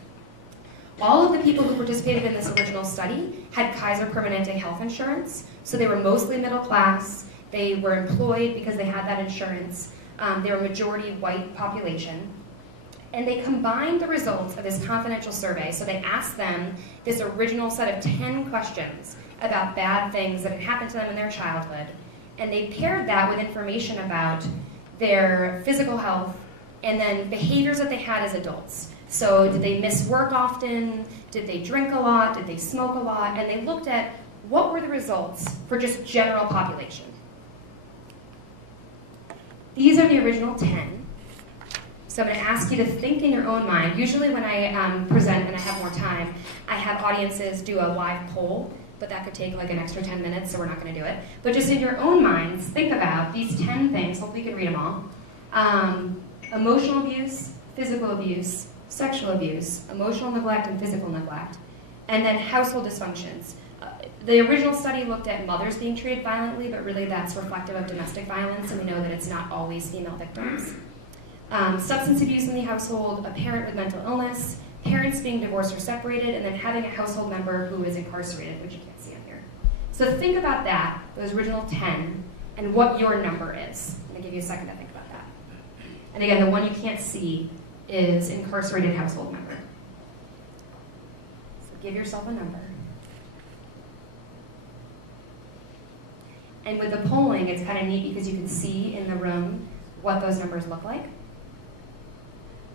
All of the people who participated in this original study had Kaiser Permanente health insurance, so they were mostly middle class, they were employed because they had that insurance, they were majority white population, and they combined the results of this confidential survey, so they asked them this original set of 10 questions about bad things that had happened to them in their childhood, and they paired that with information about their physical health and then behaviors that they had as adults. So did they miss work often? Did they drink a lot? Did they smoke a lot? And they looked at what were the results for just general population. These are the original 10. So I'm going to ask you to think in your own mind. Usually when I present and I have more time, I have audiences do a live poll, but that could take like an extra 10 minutes, so we're not going to do it. But just in your own minds, think about these 10 things. Hopefully you can read them all. Emotional abuse, physical abuse, sexual abuse, emotional neglect and physical neglect, and then household dysfunctions. The original study looked at mothers being treated violently, but really that's reflective of domestic violence, and we know that it's not always female victims. Substance abuse in the household, a parent with mental illness, parents being divorced or separated, and then having a household member who is incarcerated, which you can't see up here. So think about that, those original 10, and what your number is. I'm going to give you a second to think about that. And again, the one you can't see is incarcerated household member. So give yourself a number. And with the polling, it's kind of neat because you can see in the room what those numbers look like.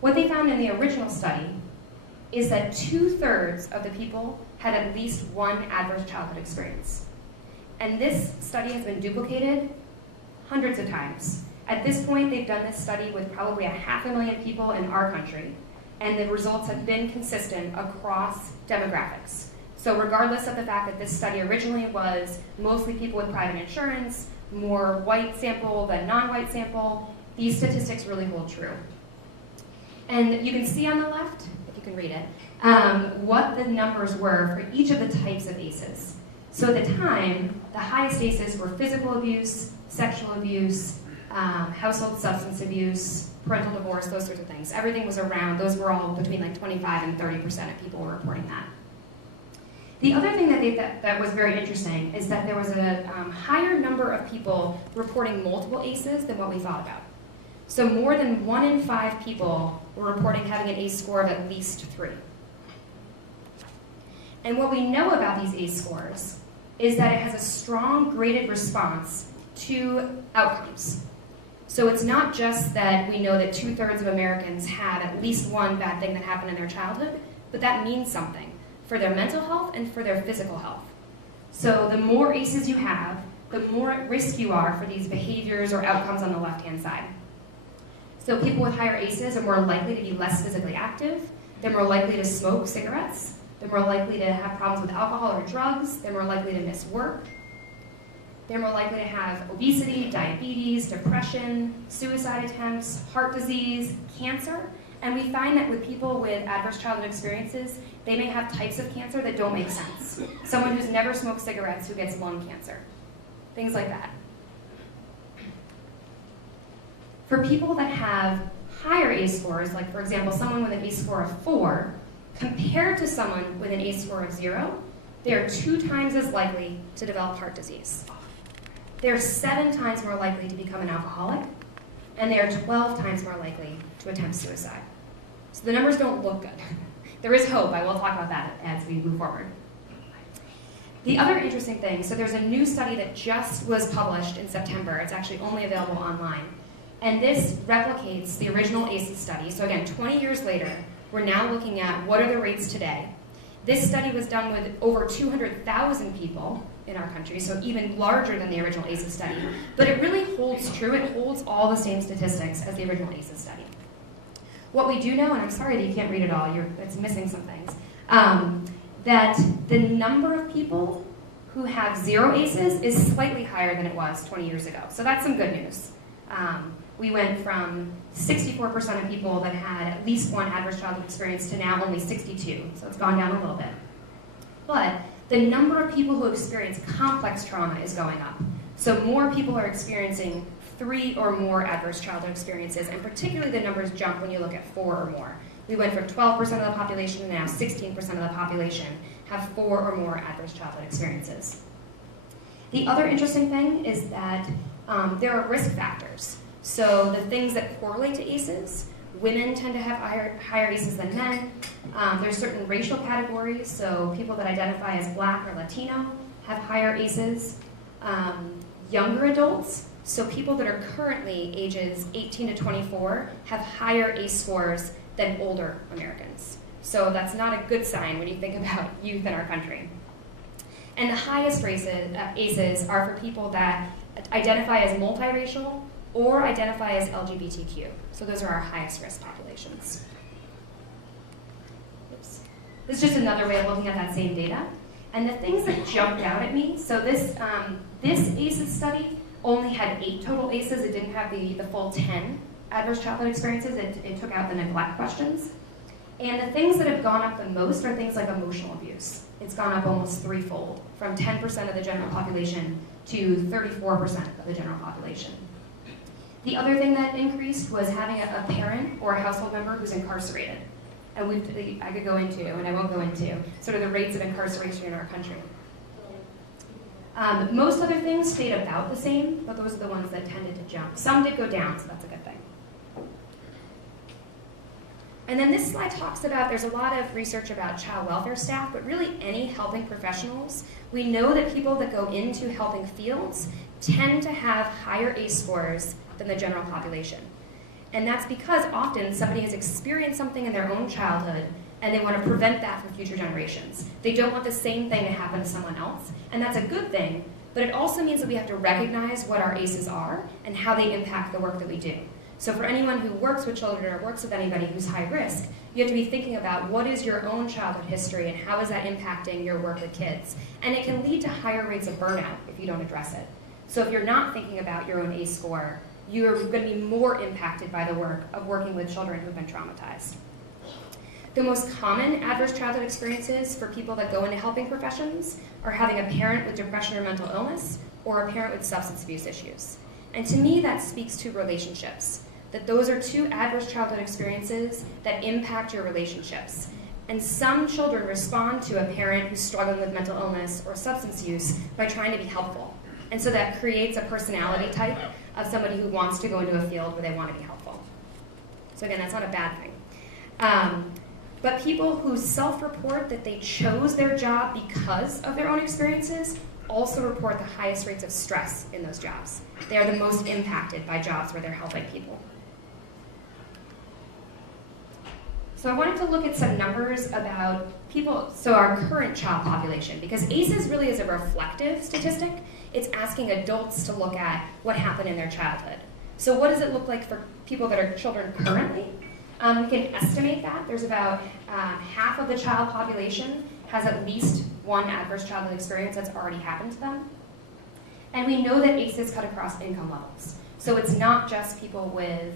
What they found in the original study is that 2/3 of the people had at least one adverse childhood experience. And this study has been duplicated hundreds of times. At this point, they've done this study with probably 500,000 people in our country, and the results have been consistent across demographics. So regardless of the fact that this study originally was mostly people with private insurance, more white sample than non-white sample, these statistics really hold true. And you can see on the left, if you can read it, what the numbers were for each of the types of ACEs. So at the time, the highest ACEs were physical abuse, sexual abuse, household substance abuse, parental divorce, those sorts of things. Everything was around, those were all between like 25 and 30% of people were reporting that. The other thing that was very interesting is that there was a higher number of people reporting multiple ACEs than what we thought about. So more than 1 in 5 people were reporting having an ACE score of at least 3. And what we know about these ACE scores is that it has a strong graded response to outcomes. So it's not just that we know that 2/3 of Americans had at least one bad thing that happened in their childhood, but that means something for their mental health and for their physical health. So the more ACEs you have, the more at risk you are for these behaviors or outcomes on the left-hand side. So people with higher ACEs are more likely to be less physically active, they're more likely to smoke cigarettes, they're more likely to have problems with alcohol or drugs, they're more likely to miss work, they're more likely to have obesity, diabetes, depression, suicide attempts, heart disease, cancer, and we find that with people with adverse childhood experiences, they may have types of cancer that don't make sense. Someone who's never smoked cigarettes who gets lung cancer, things like that. For people that have higher ACE scores, like for example, someone with an ACE score of 4, compared to someone with an ACE score of 0, they are 2 times as likely to develop heart disease. They're 7 times more likely to become an alcoholic, and they are 12 times more likely to attempt suicide. So the numbers don't look good. There is hope. I will talk about that as we move forward. The other interesting thing, so there's a new study that just was published in September. It's actually only available online. And this replicates the original ACEs study. So again, 20 years later, we're now looking at what are the rates today. This study was done with over 200,000 people in our country, so even larger than the original ACEs study. But it really holds true. It holds all the same statistics as the original ACEs study. What we do know, and I'm sorry that you can't read it all, it's missing some things, that the number of people who have 0 ACEs is slightly higher than it was 20 years ago. So that's some good news. We went from 64% of people that had at least one adverse childhood experience to now only 62. So it's gone down a little bit. But the number of people who experience complex trauma is going up. So more people are experiencing 3 or more adverse childhood experiences, and particularly the numbers jump when you look at 4 or more. We went from 12% of the population to now 16% of the population have 4 or more adverse childhood experiences. The other interesting thing is that there are risk factors. So the things that correlate to ACEs, women tend to have higher ACEs than men. There's certain racial categories, so people that identify as Black or Latino have higher ACEs. Younger adults, so people that are currently ages 18 to 24, have higher ACE scores than older Americans. So that's not a good sign when you think about youth in our country. And the highest ACEs are for people that identify as multiracial or identify as LGBTQ. So those are our highest risk populations. Oops. This is just another way of looking at that same data. And the things that jumped out at me, so this ACEs study only had 8 total ACEs. It didn't have the full 10 adverse childhood experiences. It took out the neglect questions. And the things that have gone up the most are things like emotional abuse. It's gone up almost 3-fold, from 10% of the general population to 34% of the general population. The other thing that increased was having a parent or a household member who's incarcerated. And I could go into, and I won't go into, sort of the rates of incarceration in our country. Most other things stayed about the same, but those are the ones that tended to jump. Some did go down, so that's a good thing. And then this slide talks about, there's a lot of research about child welfare staff, but really any helping professionals. We know that people that go into helping fields tend to have higher ACE scores than the general population. And that's because often somebody has experienced something in their own childhood and they want to prevent that from future generations. They don't want the same thing to happen to someone else, and that's a good thing, but it also means that we have to recognize what our ACEs are and how they impact the work that we do. So for anyone who works with children or works with anybody who's high risk, you have to be thinking about what is your own childhood history and how is that impacting your work with kids. And it can lead to higher rates of burnout if you don't address it. So if you're not thinking about your own ACE score, you're going to be more impacted by the work of working with children who've been traumatized. The most common adverse childhood experiences for people that go into helping professions are having a parent with depression or mental illness or a parent with substance abuse issues. And to me, that speaks to relationships, that those are 2 adverse childhood experiences that impact your relationships. And some children respond to a parent who's struggling with mental illness or substance use by trying to be helpful. And so that creates a personality type of somebody who wants to go into a field where they want to be helpful. So again, that's not a bad thing. But people who self-report that they chose their job because of their own experiences also report the highest rates of stress in those jobs. They are the most impacted by jobs where they're helping people. So I wanted to look at some numbers about people, so our current child population, because ACEs really is a reflective statistic. It's asking adults to look at what happened in their childhood. So what does it look like for people that are children currently? We can estimate that. There's about half of the child population has at least one adverse childhood experience that's already happened to them. And we know that ACEs cut across income levels. So it's not just people with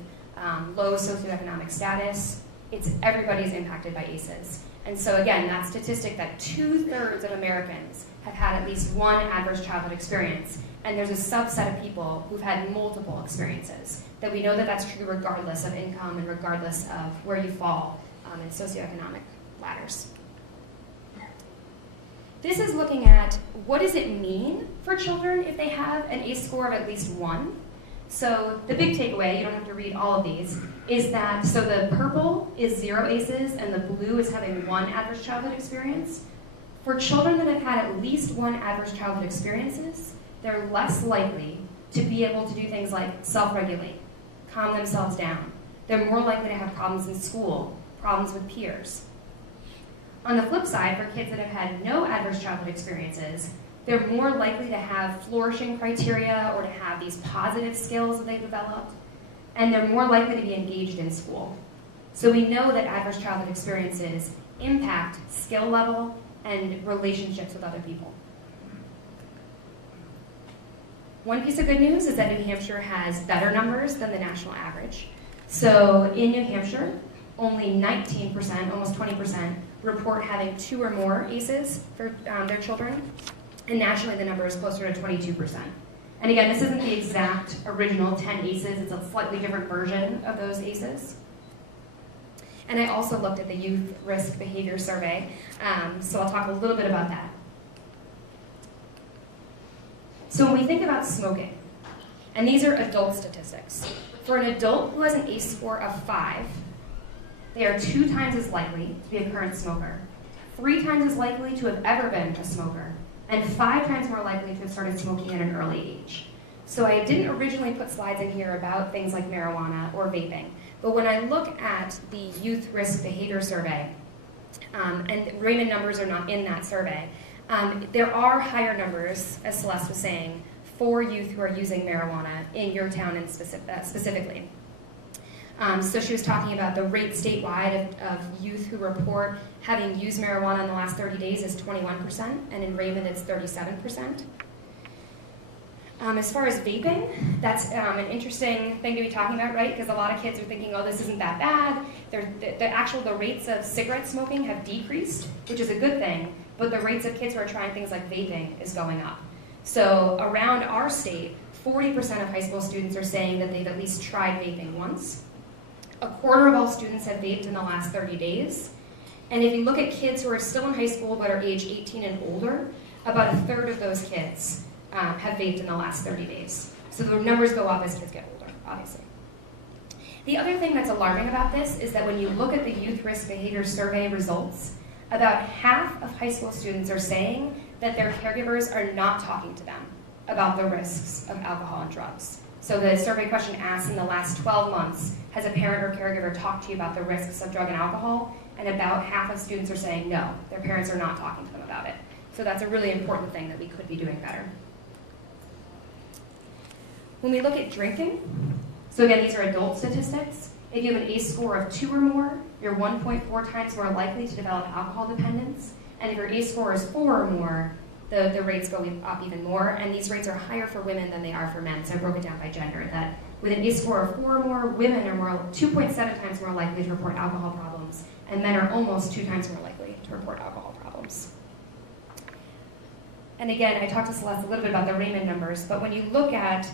low socioeconomic status. It's everybody's impacted by ACEs. And so again, that statistic that 2/3 of Americans have had at least one adverse childhood experience, and there's a subset of people who've had multiple experiences, that we know that that's true regardless of income and regardless of where you fall in socioeconomic ladders. This is looking at what does it mean for children if they have an ACE score of at least 1. So the big takeaway, you don't have to read all of these, is that, so the purple is 0 ACEs and the blue is having 1 adverse childhood experience. For children that have had at least 1 adverse childhood experiences, they're less likely to be able to do things like self-regulate, calm themselves down. They're more likely to have problems in school, problems with peers. On the flip side, for kids that have had no adverse childhood experiences, they're more likely to have flourishing criteria or to have these positive skills that they've developed, and they're more likely to be engaged in school. So we know that adverse childhood experiences impact skill level and relationships with other people. One piece of good news is that New Hampshire has better numbers than the national average. So in New Hampshire, only 19%, almost 20%, report having 2 or more ACEs for their children. And nationally, the number is closer to 22%. And again, this isn't the exact original 10 ACEs. It's a slightly different version of those ACEs. And I also looked at the Youth Risk Behavior Survey, so I'll talk a little bit about that. So when we think about smoking, and these are adult statistics, for an adult who has an ACE score of 5, they are 2 times as likely to be a current smoker, 3 times as likely to have ever been a smoker, and 5 times more likely to have started smoking at an early age. So I didn't originally put slides in here about things like marijuana or vaping, but when I look at the Youth Risk Behavior Survey, and Raymond numbers are not in that survey, there are higher numbers, as Celeste was saying, for youth who are using marijuana in your town and specifically. So she was talking about the rate statewide of youth who report having used marijuana in the last 30 days is 21%, and in Raymond it's 37%. As far as vaping, that's an interesting thing to be talking about, right? Because a lot of kids are thinking, oh, this isn't that bad. The rates of cigarette smoking have decreased, which is a good thing, but the rates of kids who are trying things like vaping is going up. So around our state, 40% of high school students are saying that they've at least tried vaping once. A quarter of all students have vaped in the last 30 days. And if you look at kids who are still in high school but are age 18 and older, about 1/3 of those kids have vaped in the last 30 days. So the numbers go up as kids get older, obviously. The other thing that's alarming about this is that when you look at the Youth Risk Behavior Survey results, about half of high school students are saying that their caregivers are not talking to them about the risks of alcohol and drugs. So the survey question asks, in the last 12 months, has a parent or caregiver talked to you about the risks of drug and alcohol? And about half of students are saying no, their parents are not talking to them about it. So that's a really important thing that we could be doing better. When we look at drinking, so again, these are adult statistics. If you have an ACE score of 2 or more, you're 1.4 times more likely to develop alcohol dependence. And if your ACE score is 4 or more, the rates go up even more. And these rates are higher for women than they are for men. So I broke it down by gender, that with an ACE score of 4 or more, women are 2.7 times more likely to report alcohol problems, and men are almost 2 times more likely to report alcohol problems. And again, I talked to Celeste a little bit about the Raymond numbers, but when you look at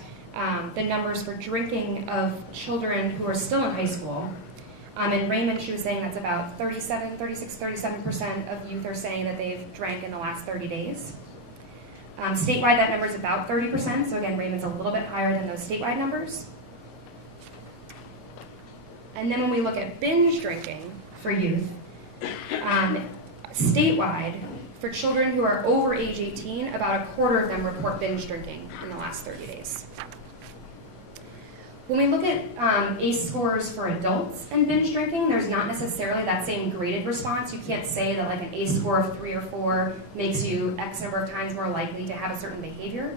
the numbers for drinking of children who are still in high school, in Raymond, she was saying that's about 37% of youth are saying that they've drank in the last 30 days. Statewide, that number is about 30%, so again, Raymond's a little bit higher than those statewide numbers. And then when we look at binge drinking for youth, statewide, for children who are over age 18, about 1/4 of them report binge drinking in the last 30 days. When we look at ACE scores for adults and binge drinking, there's not necessarily that same graded response. You can't say that like an ACE score of 3 or 4 makes you X number of times more likely to have a certain behavior.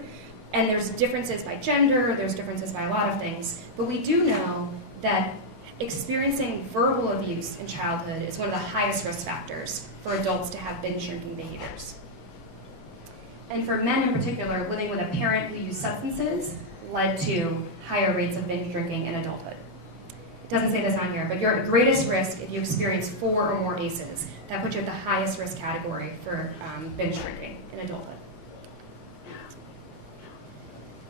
And there's differences by gender, there's differences by a lot of things. But we do know that experiencing verbal abuse in childhood is one of the highest risk factors for adults to have binge drinking behaviors. And for men in particular, living with a parent who used substances led to higher rates of binge drinking in adulthood. It doesn't say this on here, but you're at greatest risk if you experience 4 or more ACEs. That puts you at the highest risk category for binge drinking in adulthood.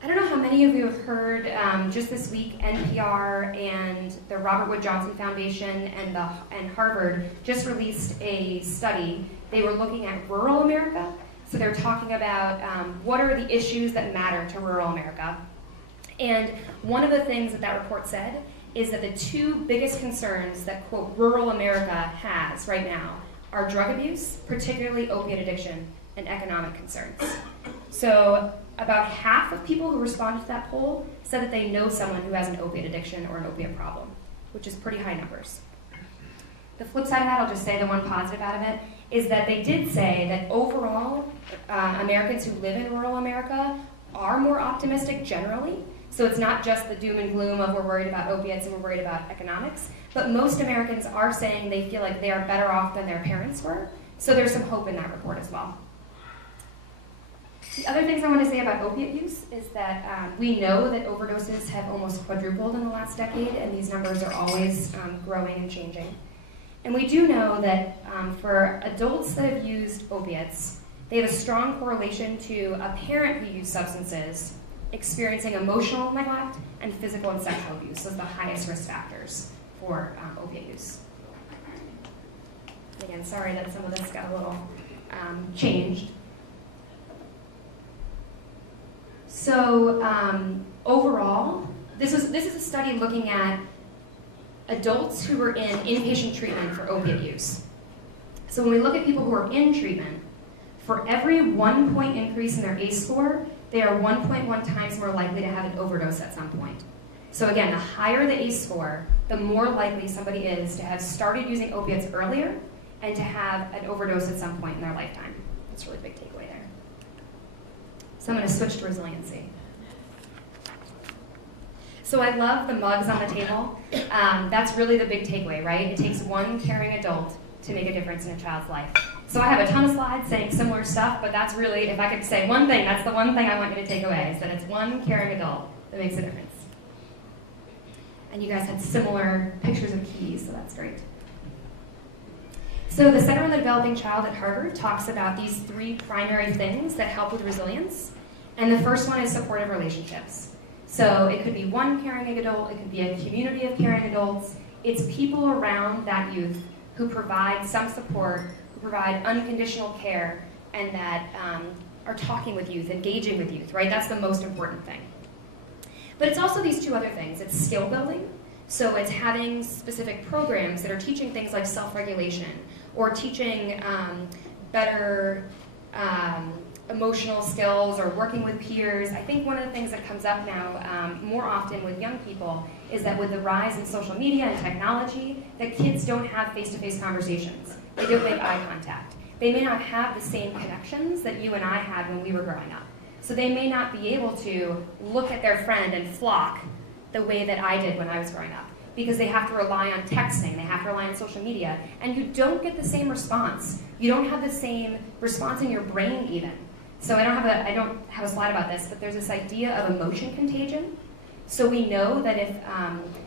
I don't know how many of you have heard, just this week, NPR and the Robert Wood Johnson Foundation and Harvard just released a study. They were looking at rural America. So they're talking about what are the issues that matter to rural America. And one of the things that report said is that the 2 biggest concerns that, quote, rural America has right now are drug abuse, particularly opiate addiction, and economic concerns. So about half of people who responded to that poll said that they know someone who has an opiate addiction or an opiate problem, which is pretty high numbers. The flip side of that, I'll just say the one positive out of it, is that they did say that overall, Americans who live in rural America are more optimistic generally. So it's not just the doom and gloom of we're worried about opiates and we're worried about economics, but most Americans are saying they feel like they are better off than their parents were. So there's some hope in that report as well. The other things I want to say about opiate use is that we know that overdoses have almost quadrupled in the last decade, and these numbers are always growing and changing. And we do know that for adults that have used opiates, they have a strong correlation to a parent who used substances experiencing emotional neglect and physical and sexual abuse. Those are the highest risk factors for opiate use. Again, sorry that some of this got a little changed. So overall, this is a study looking at adults who were in inpatient treatment for opiate use. So when we look at people who are in treatment, for every 1 point increase in their ACE score, they are 1.1 times more likely to have an overdose at some point. So again, the higher the ACE score, the more likely somebody is to have started using opiates earlier and to have an overdose at some point in their lifetime. That's a really big takeaway there. So I'm going to switch to resiliency. So I love the mugs on the table. That's really the big takeaway, right? It takes one caring adult to make a difference in a child's life. So I have a ton of slides saying similar stuff, but that's really, if I could say one thing, that's the one thing I want you to take away, is that it's one caring adult that makes a difference. And you guys had similar pictures of keys, so that's great. So the Center on the Developing Child at Harvard talks about these 3 primary things that help with resilience. And the first one is supportive relationships. So it could be one caring adult, it could be a community of caring adults. It's people around that youth who provide some support, who provide unconditional care, and that are talking with youth, engaging with youth, right? That's the most important thing. But it's also these 2 other things. It's skill building. So it's having specific programs that are teaching things like self-regulation or teaching better emotional skills or working with peers. I think one of the things that comes up now more often with young people is that with the rise in social media and technology, that kids don't have face-to-face conversations. They don't make eye contact. They may not have the same connections that you and I had when we were growing up. So they may not be able to look at their friend and flock the way that I did when I was growing up, because they have to rely on texting, they have to rely on social media, and you don't get the same response. You don't have the same response in your brain even. So I don't have a slide about this, but there's this idea of emotion contagion. So we know that if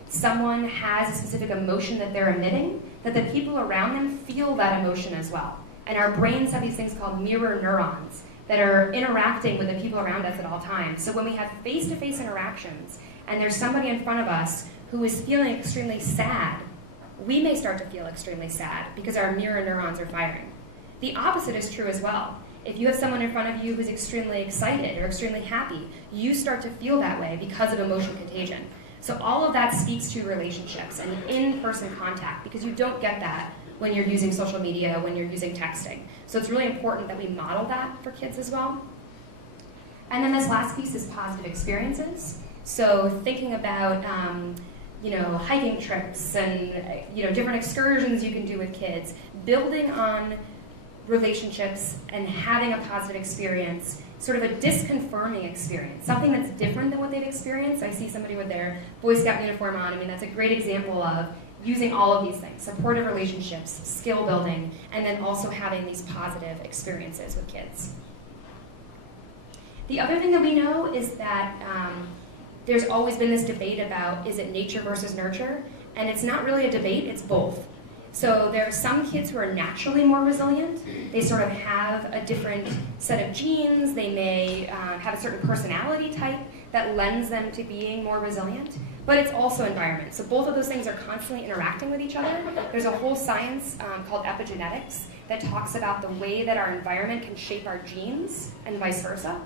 someone has a specific emotion that they're emitting, that the people around them feel that emotion as well. And our brains have these things called mirror neurons that are interacting with the people around us at all times. So when we have face-to-face interactions, and there's somebody in front of us who is feeling extremely sad, we may start to feel extremely sad because our mirror neurons are firing. The opposite is true as well. If you have someone in front of you who's extremely excited or extremely happy, you start to feel that way because of emotion contagion. So all of that speaks to relationships and in-person contact, because you don't get that when you're using social media, when you're using texting. So it's really important that we model that for kids as well. And then this last piece is positive experiences. So thinking about hiking trips and different excursions you can do with kids, building on relationships and having a positive experience, sort of a disconfirming experience, something that's different than what they've experienced. I see somebody with their Boy Scout uniform on. I mean, that's a great example of using all of these things: supportive relationships, skill building, and then also having these positive experiences with kids. The other thing that we know is that there's always been this debate about, is it nature versus nurture? And it's not really a debate, it's both. So there are some kids who are naturally more resilient. They sort of have a different set of genes. They may have a certain personality type that lends them to being more resilient. But it's also environment. So both of those things are constantly interacting with each other. There's a whole science called Epigenetics that talks about the way that our environment can shape our genes and vice versa.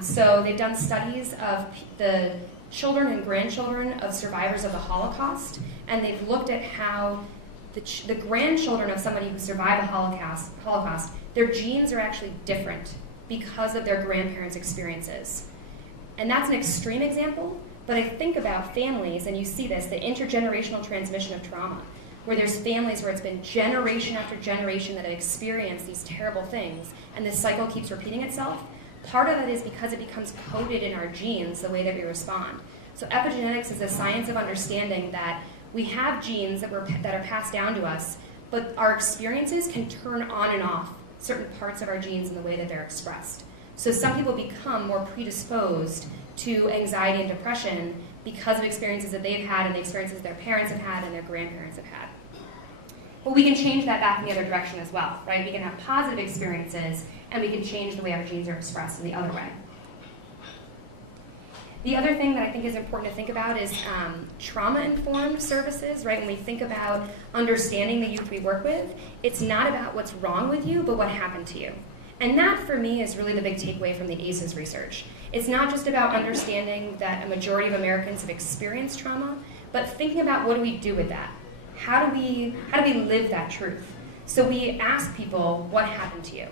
So they've done studies of the children and grandchildren of survivors of the Holocaust, and they've looked at how the grandchildren of somebody who survived the Holocaust, their genes are actually different because of their grandparents' experiences. And that's an extreme example, but I think about families, and you see this, the intergenerational transmission of trauma, where there's families where it's been generation after generation that have experienced these terrible things, and this cycle keeps repeating itself. Part of that is because it becomes coded in our genes, the way that we respond. So epigenetics is a science of understanding that we have genes that are passed down to us, but our experiences can turn on and off certain parts of our genes in the way that they're expressed. So some people become more predisposed to anxiety and depression because of experiences that they've had and the experiences their parents have had and their grandparents have had. But we can change that back in the other direction as well, right? We can have positive experiences and we can change the way our genes are expressed in the other way. The other thing that I think is important to think about is trauma-informed services, right? When we think about understanding the youth we work with, it's not about what's wrong with you, but what happened to you. And that, for me, is really the big takeaway from the ACEs research. It's not just about understanding that a majority of Americans have experienced trauma, but thinking about what do we do with that? How do we live that truth? So we ask people, what happened to you?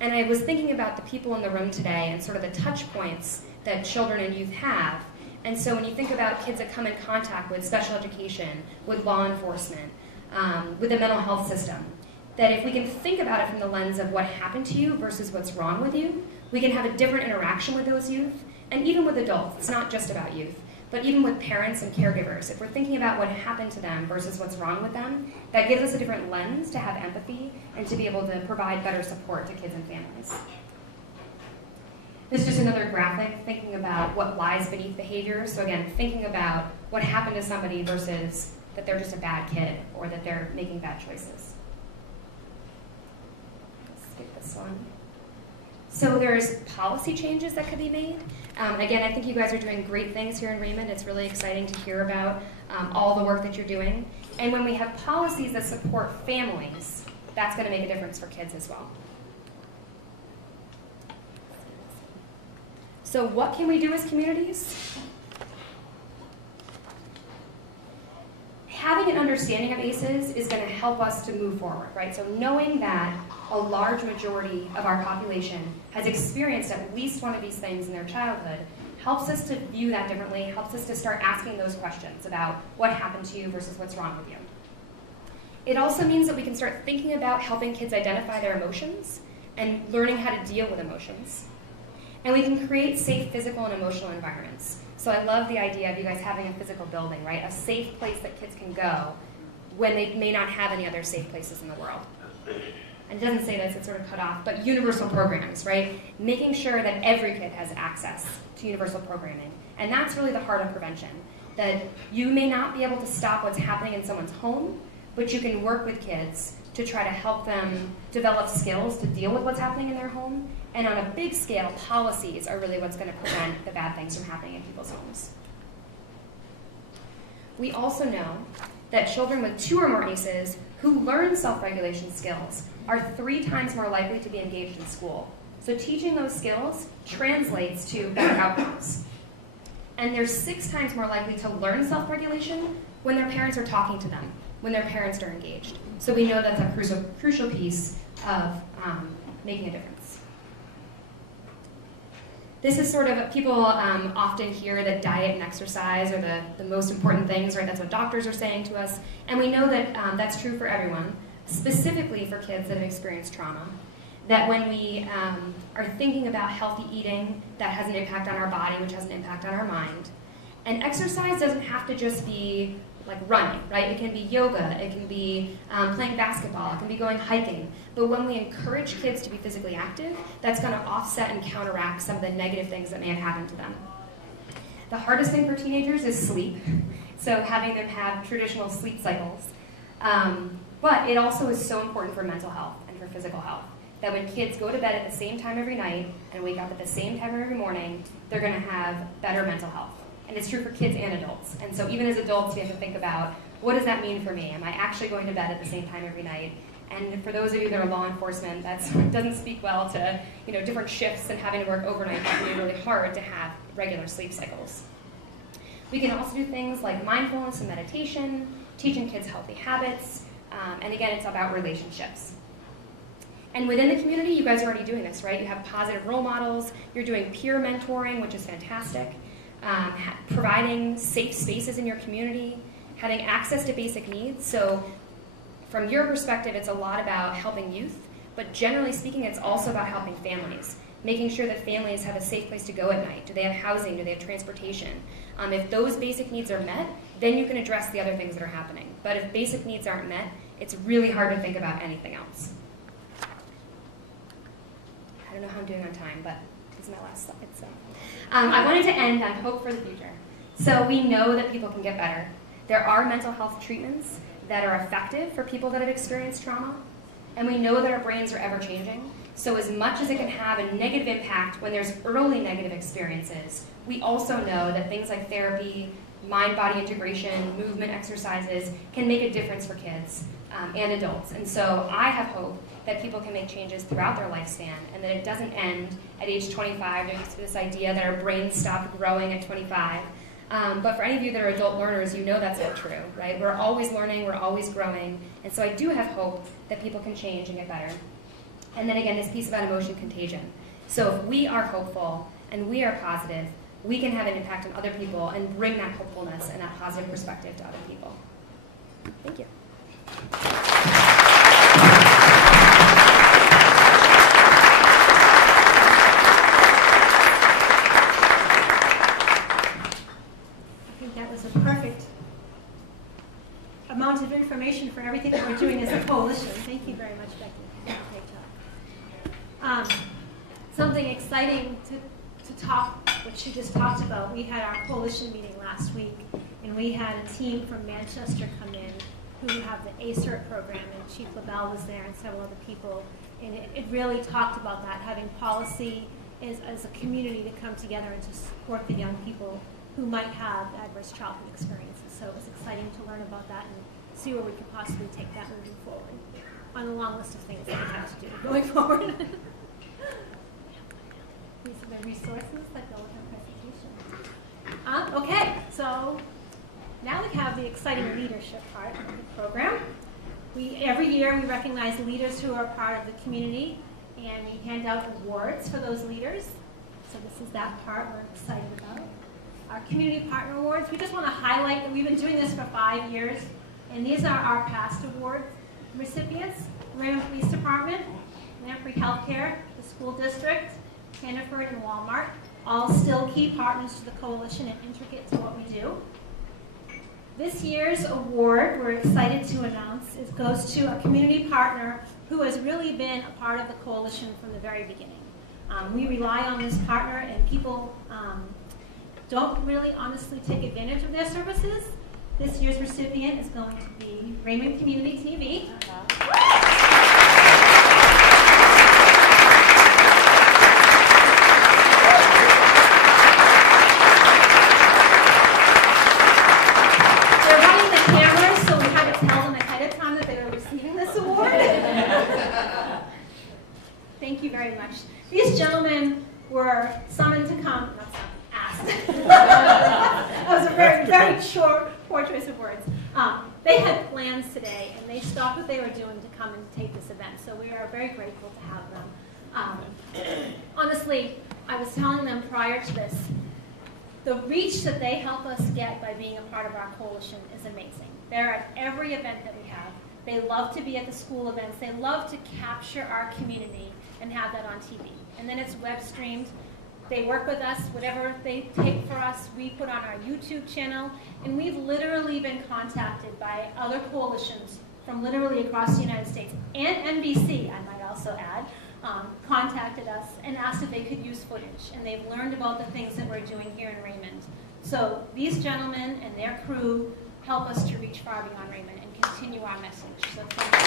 And I was thinking about the people in the room today and sort of the touch points that children and youth have. And so when you think about kids that come in contact with special education, with law enforcement, with the mental health system, that if we can think about it from the lens of what happened to you versus what's wrong with you, we can have a different interaction with those youth, and even with adults. It's not just about youth, but even with parents and caregivers. If we're thinking about what happened to them versus what's wrong with them, that gives us a different lens to have empathy and to be able to provide better support to kids and families. This is just another graphic thinking about what lies beneath behaviors. So again, thinking about what happened to somebody versus that they're just a bad kid or that they're making bad choices. Skip this one. So there's policy changes that could be made. Again, I think you guys are doing great things here in Raymond. It's really exciting to hear about all the work that you're doing. And when we have policies that support families, that's going to make a difference for kids as well. So what can we do as communities? Having an understanding of ACEs is going to help us to move forward, right? So knowing that a large majority of our population has experienced at least one of these things in their childhood helps us to view that differently, helps us to start asking those questions about what happened to you versus what's wrong with you. It also means that we can start thinking about helping kids identify their emotions and learning how to deal with emotions. And we can create safe physical and emotional environments. So I love the idea of you guys having a physical building, right? A safe place that kids can go when they may not have any other safe places in the world. And it doesn't say this, it's sort of cut off, but universal programs, right? Making sure that every kid has access to universal programming. And that's really the heart of prevention. That you may not be able to stop what's happening in someone's home, but you can work with kids to try to help them develop skills to deal with what's happening in their home. And on a big scale, policies are really what's going to prevent the bad things from happening in people's homes. We also know that children with 2 or more ACEs who learn self-regulation skills are 3 times more likely to be engaged in school. So teaching those skills translates to better outcomes. And they're 6 times more likely to learn self-regulation when their parents are talking to them, when their parents are engaged. So we know that's a crucial piece of making a difference. This is sort of, people often hear that diet and exercise are the most important things, right? That's what doctors are saying to us. And we know that that's true for everyone, specifically for kids that have experienced trauma. That when we are thinking about healthy eating, that has an impact on our body, which has an impact on our mind. And exercise doesn't have to just be like running, right? It can be yoga, it can be playing basketball, it can be going hiking. But when we encourage kids to be physically active, that's going to offset and counteract some of the negative things that may have happened to them. The hardest thing for teenagers is sleep. So having them have traditional sleep cycles. But it also is so important for mental health and for physical health. That when kids go to bed at the same time every night and wake up at the same time every morning, they're going to have better mental health. And it's true for kids and adults. And so even as adults, we have to think about, what does that mean for me? Am I actually going to bed at the same time every night? And for those of you that are law enforcement, that doesn't speak well to different shifts and having to work overnight. It's really, really hard to have regular sleep cycles. We can also do things like mindfulness and meditation, teaching kids healthy habits, and again, it's about relationships. And within the community, you guys are already doing this, right? You have positive role models, you're doing peer mentoring, which is fantastic. Providing safe spaces in your community, having access to basic needs. So from your perspective, it's a lot about helping youth, but generally speaking, it's also about helping families, making sure that families have a safe place to go at night. Do they have housing? Do they have transportation? If those basic needs are met, then you can address the other things that are happening. But if basic needs aren't met, it's really hard to think about anything else. I don't know how I'm doing on time, but This is my last slide. So, I wanted to end on hope for the future. So we know that people can get better. There are mental health treatments that are effective for people that have experienced trauma, and we know that our brains are ever changing. So as much as it can have a negative impact when there's early negative experiences, we also know that things like therapy, mind-body integration, movement exercises can make a difference for kids and adults. And so I have hope that people can make changes throughout their lifespan and that it doesn't end at age 25. There's this idea that our brains stop growing at 25. But for any of you that are adult learners, you know that's not true, right? We're always learning, we're always growing. And so I do have hope that people can change and get better. And then again, this piece about emotion contagion. So if we are hopeful and we are positive, we can have an impact on other people and bring that hopefulness and that positive perspective to other people. Thank you. I think that was a perfect amount of information for everything that we're doing as a coalition. Thank you very much, Becky. Great job. Something exciting to talk, what she just talked about. We had our coalition meeting last week, and we had a team from Manchester come in who have the ACERT program, and Chief LaBelle was there and several other people. And it really talked about that, having policy as a community to come together and to support the young people who might have adverse childhood experiences. So it was exciting to learn about that and see where we could possibly take that moving forward on the long list of things that we have to do going forward. These are the resources that go with our presentation. Okay, so now we have the exciting leadership part of the program. Every year we recognize leaders who are part of the community, and we hand out awards for those leaders. So this is that part we're excited about. Our community partner awards, we just want to highlight that we've been doing this for 5 years, and these are our past award recipients: Raymond Police Department, Lamprey Healthcare, the school district, Hannaford, and Walmart, all still key partners to the coalition and intricate to what we do. This year's award, we're excited to announce, goes to a community partner who has really been a part of the coalition from the very beginning. We rely on this partner, and people don't really honestly take advantage of their services. This year's recipient is going to be Raymond Community TV. They're running the cameras, so we had to tell them ahead of time that they were receiving this award. Thank you very much. These gentlemen were summoned to come, not summoned, asked. That was a very, very poor choice of words. They had plans today, and they stopped what they were doing to come and take this event, so we are very grateful to have them. Honestly, I was telling them prior to this, the reach that they help us get by being a part of our coalition is amazing. They're at every event that we have. They love to be at the school events. They love to capture our community and have that on TV. And then it's web streamed. They work with us. Whatever they take for us, we put on our YouTube channel. And we've literally been contacted by other coalitions from literally across the United States. And NBC, I might also add, contacted us and asked if they could use footage. And they've learned about the things that we're doing here in Raymond. So these gentlemen and their crew help us to reach far beyond Raymond and continue our message. So thank you.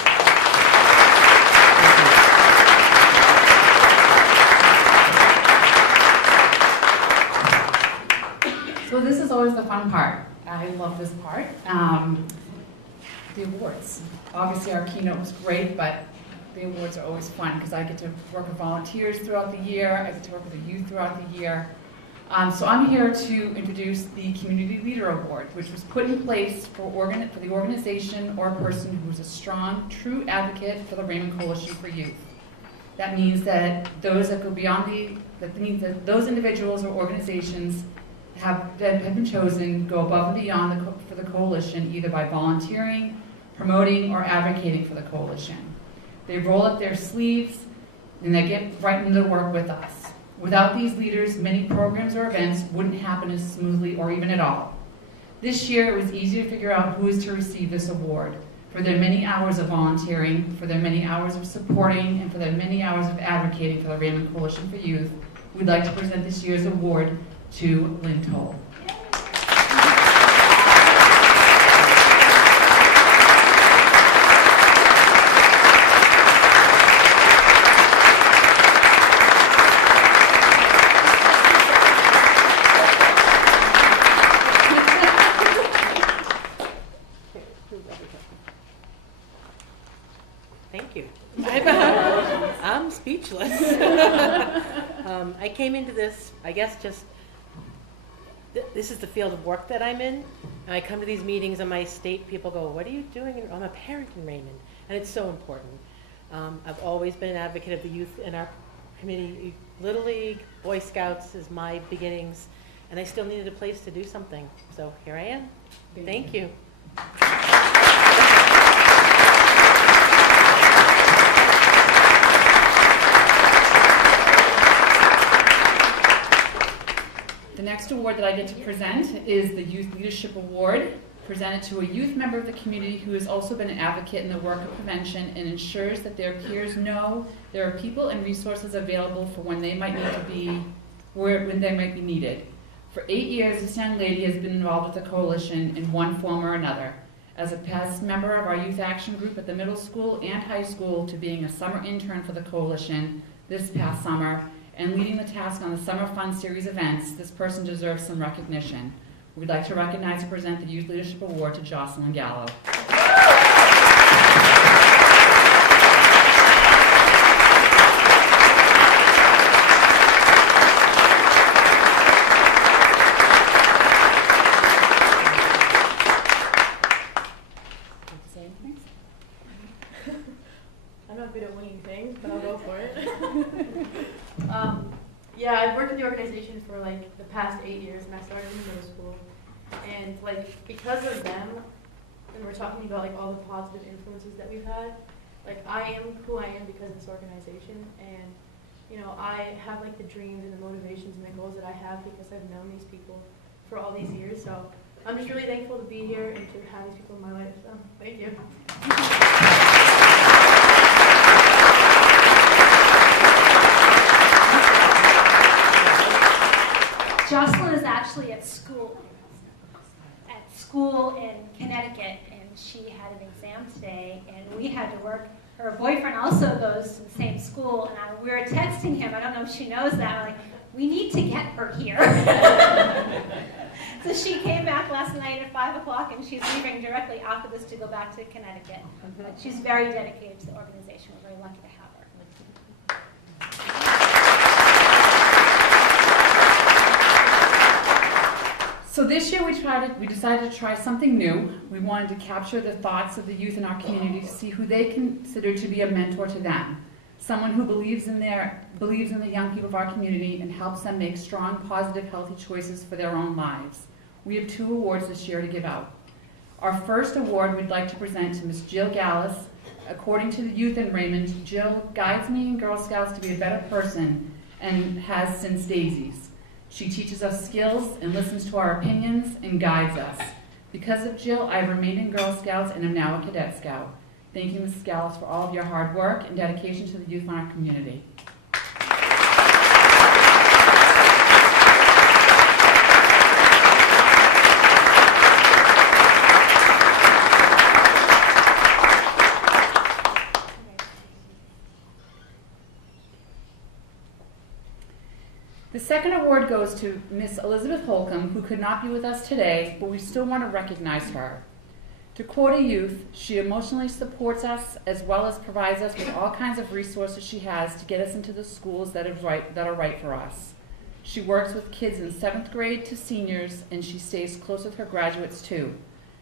So this is always the fun part. I love this part. The awards. Obviously our keynote was great, but the awards are always fun because I get to work with volunteers throughout the year. I get to work with the youth throughout the year. So I'm here to introduce the Community Leader Award, which was put in place for the organization or person who's a strong, true advocate for the Raymond Coalition for Youth. That means that those that go beyond that means that those individuals or organizations that have been chosen go above and beyond for the coalition, either by volunteering, promoting, or advocating for the coalition. They roll up their sleeves and they get right into the work with us. Without these leaders, many programs or events wouldn't happen as smoothly or even at all. This year, it was easy to figure out who is to receive this award for their many hours of volunteering, for their many hours of supporting, and for their many hours of advocating for the Raymond Coalition for Youth we'd like to present this year's award to Lynn Toll. Thank you. I'm speechless. I came into this, I guess, this is the field of work that I'm in. And I come to these meetings in my state, people go, what are you doing? I'm a parent in Raymond. And it's so important. I've always been an advocate of the youth in our community. Little League, Boy Scouts is my beginnings. And I still needed a place to do something. So here I am. Thank you. The next award that I get to present is the Youth Leadership Award, presented to a youth member of the community who has also been an advocate in the work of prevention and ensures that their peers know there are people and resources available for when they might need to be, when they might be needed. For 8 years, this young lady has been involved with the coalition in one form or another, as a past member of our youth action group at the middle school and high school, to being a summer intern for the coalition this past summer, and leading the task on the Summer Fun Series events. This person deserves some recognition. We'd like to recognize and present the Youth Leadership Award to Jocelyn Gallo. I'm not good at winging things, but I'll go for it. Yeah, I've worked with the organization for like the past 8 years, and I started in middle school. And like because of them, and we're talking about like all the positive influences that we've had, like I am who I am because of this organization. And you know, I have like the dreams and the motivations and the goals that I have because I've known these people for all these years. So I'm just really thankful to be here and to have these people in my life. So thank you. Jocelyn is actually at school in Connecticut, and she had an exam today, and we had to work. Her boyfriend also goes to the same school, and we were texting him. I don't know if she knows that. We're like, we need to get her here. So she came back last night at 5 o'clock, and she's leaving directly after this to go back to Connecticut. But she's very dedicated to the organization. We're very lucky to have her. So this year we decided to try something new. We wanted to capture the thoughts of the youth in our community to see who they consider to be a mentor to them. Someone who believes in the young people of our community and helps them make strong, positive, healthy choices for their own lives. We have 2 awards this year to give out. Our first award we'd like to present to Ms. Jill Gallus. According to the youth in Raymond, Jill guides me and Girl Scouts to be a better person and has since Daisy's. She teaches us skills and listens to our opinions and guides us. Because of Jill, I've remained in Girl Scouts and am now a Cadet Scout. Thank you, Ms. Gallus, for all of your hard work and dedication to the youth in our community. The second award goes to Miss Elizabeth Holcomb, who could not be with us today, but we still want to recognize her. To quote a youth, she emotionally supports us as well as provides us with all kinds of resources she has to get us into the schools that are right for us. She works with kids in 7th grade to seniors, and she stays close with her graduates too.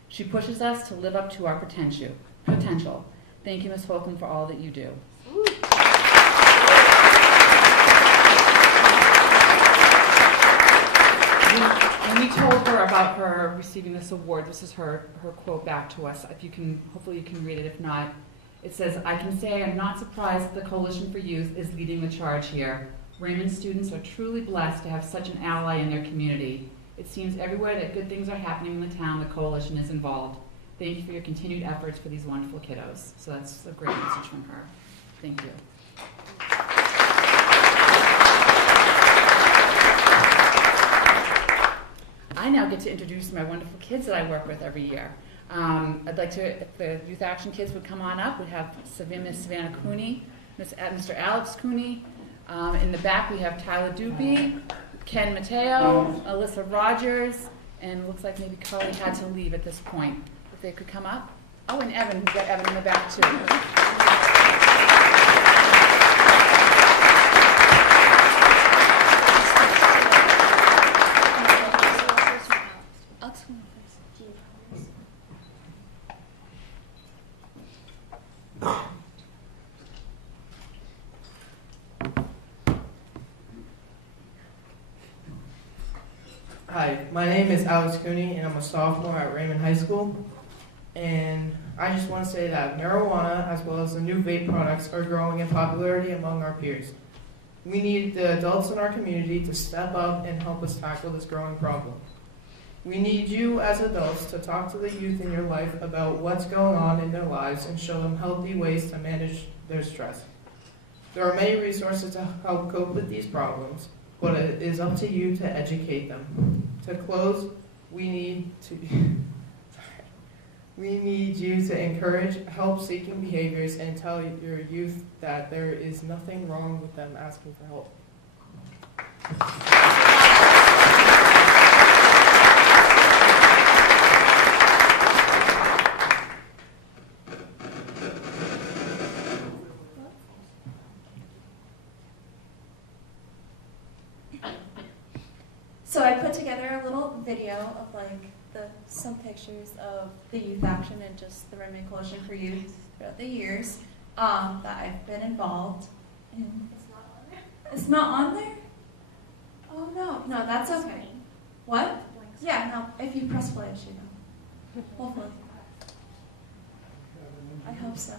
She pushes us to live up to our potential. Thank you, Ms. Holcomb, for all that you do. When we told her about her receiving this award, this is her quote back to us. If you can, hopefully you can read it. If not, it says, "I can say I am not surprised that the Coalition for Youth is leading the charge here. Raymond students are truly blessed to have such an ally in their community. It seems everywhere that good things are happening in the town, the Coalition is involved. Thank you for your continued efforts for these wonderful kiddos." So that's a great message from her. Thank you. I now get to introduce my wonderful kids that I work with every year. I'd like to, if the Youth Action kids would come on up, we'd have Miss Savannah Cooney, Mr. Alex Cooney. In the back we have Tyler Doopy, Ken Mateo, Alyssa Rogers, and it looks like maybe Carly had to leave at this point. If they could come up. Oh, and Evan, we've got Evan in the back too. Hi, my name is Alex Cooney, and I'm a sophomore at Raymond High School. And I just want to say that marijuana, as well as the new vape products, are growing in popularity among our peers. We need the adults in our community to step up and help us tackle this growing problem. We need you as adults to talk to the youth in your life about what's going on in their lives and show them healthy ways to manage their stress. There are many resources to help cope with these problems, but it is up to you to educate them. To close, we need you to encourage help-seeking behaviors and tell your youth that there is nothing wrong with them asking for help. So I put together a little video of some pictures of the Youth Action and just the Raymond Coalition for Youth throughout the years that I've been involved in. It's not on there. It's not on there? Oh no, that's okay. What? Yeah, no, if you press play, it should go. Hopefully. I hope so.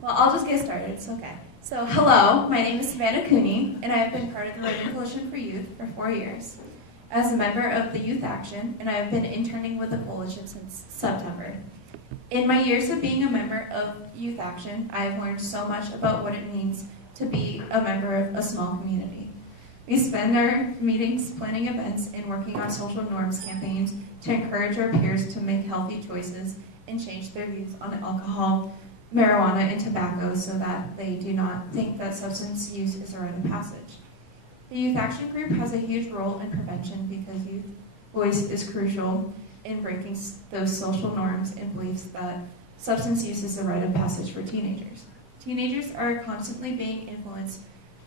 Well, I'll just get started, it's okay. So, hello, my name is Savannah Cooney, and I have been part of the Raymond Coalition for Youth for 4 years. As a member of the Youth Action, and I have been interning with the coalition since September. In my years of being a member of Youth Action, I have learned so much about what it means to be a member of a small community. We spend our meetings planning events and working on social norms campaigns to encourage our peers to make healthy choices and change their views on alcohol, marijuana, and tobacco so that they do not think that substance use is a rite of passage. The Youth Action Group has a huge role in prevention because youth voice is crucial in breaking those social norms and beliefs that substance use is a rite of passage for teenagers. Teenagers are constantly being influenced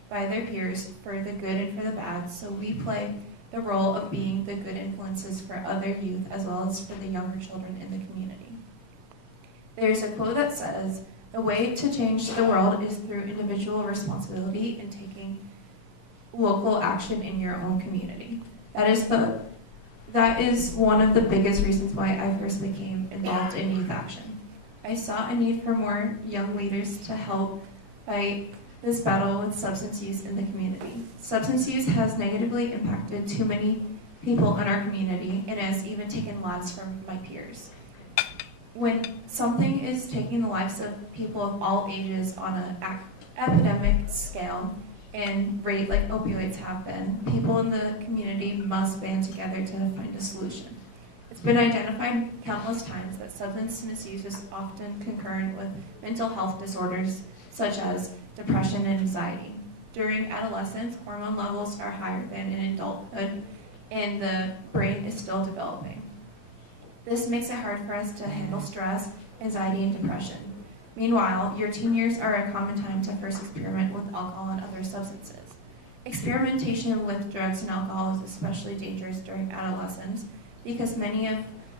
by their peers for the good and for the bad, so we play the role of being the good influences for other youth as well as for the younger children in the community. There's a quote that says, "The way to change the world is through individual responsibility and taking local action in your own community." That is one of the biggest reasons why I first became involved in Youth Action. I saw a need for more young leaders to help fight this battle with substance use in the community. Substance use has negatively impacted too many people in our community and has even taken lives from my peers. When something is taking the lives of people of all ages on an epidemic scale and rate like opioids have been, people in the community must band together to find a solution. It's been identified countless times that substance misuse is often concurrent with mental health disorders such as depression and anxiety. During adolescence, hormone levels are higher than in adulthood and the brain is still developing. This makes it hard for us to handle stress, anxiety, and depression. Meanwhile, your teen years are a common time to first experiment with alcohol and other substances. Experimentation with drugs and alcohol is especially dangerous during adolescence because many of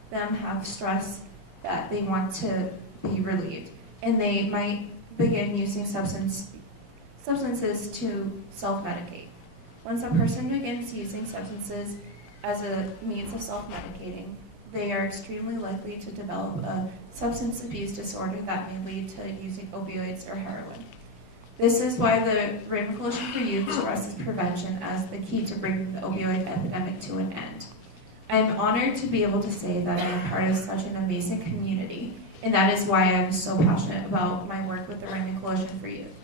them have stress that they want to be relieved, and they might begin using substances to self-medicate. Once a person begins using substances as a means of self-medicating, they are extremely likely to develop a substance abuse disorder that may lead to using opioids or heroin. This is why the Raymond Coalition for Youth stresses prevention as the key to bringing the opioid epidemic to an end. I am honored to be able to say that I am part of such an amazing community, and that is why I am so passionate about my work with the Raymond Coalition for Youth.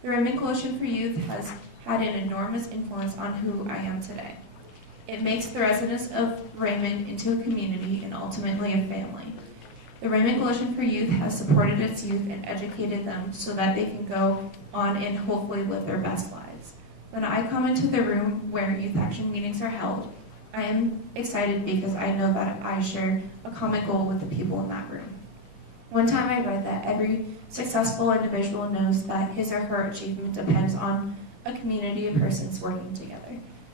The Raymond Coalition for Youth has had an enormous influence on who I am today. It makes the residents of Raymond into a community and ultimately a family. The Raymond Coalition for Youth has supported its youth and educated them so that they can go on and hopefully live their best lives. When I come into the room where youth action meetings are held, I am excited because I know that I share a common goal with the people in that room. One time I read that every successful individual knows that his or her achievement depends on a community of persons working together.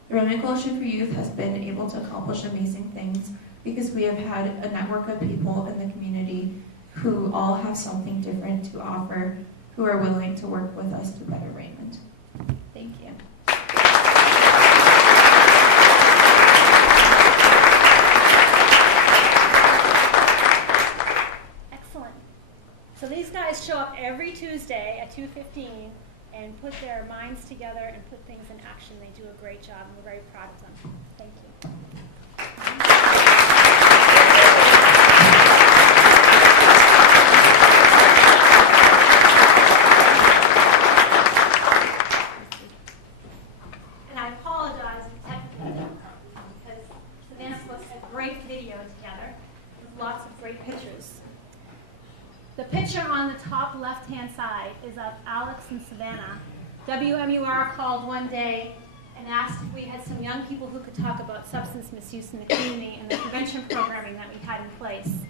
The Raymond Coalition for Youth has been able to accomplish amazing things because we have had a network of people in the community who all have something different to offer, who are willing to work with us to better Raymond. Thank you. Excellent. So these guys show up every Tuesday at 2:15 and put their minds together and put things in action. They do a great job, and we're very proud of them. Thank you. And I apologize technically because Savannah puts a great video together with lots of great pictures. The picture on the top left-hand side is of Alex and Savannah. WMUR called one day and asked if we had some young people who could talk about substance misuse in the community and the prevention programming that we had in place.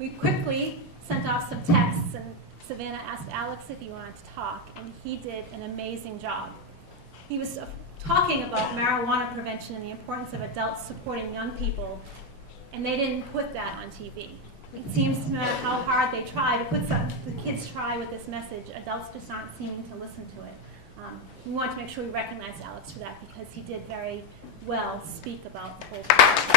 We quickly sent off some texts, and Savannah asked Alex if he wanted to talk, and he did an amazing job. He was talking about marijuana prevention and the importance of adults supporting young people, and they didn't put that on TV. It seems to matter how hard they try to put the kids try with this message, adults just aren't seeming to listen to it. We want to make sure we recognize Alex for that because he did very well speak about the whole process.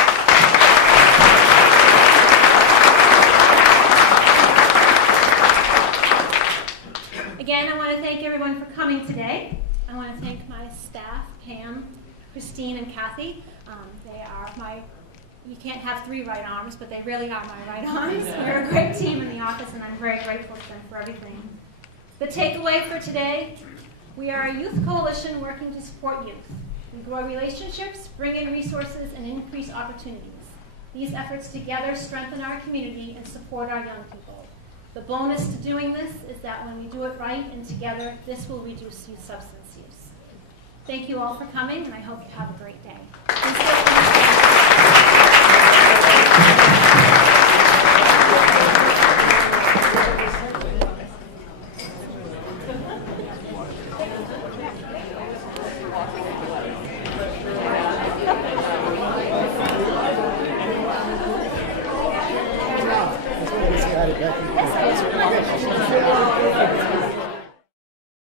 Again, I want to thank everyone for coming today. I want to thank my staff, Pam, Christine, and Kathy. They are you can't have three right arms, but they really are my right arms. We're a great team in the office, and I'm very grateful to them for everything. The takeaway for today: we are a youth coalition working to support youth. We grow relationships, bring in resources, and increase opportunities. These efforts together strengthen our community and support our young people. The bonus to doing this is that when we do it right and together, this will reduce youth substance use. Thank you all for coming, and I hope you have a great day.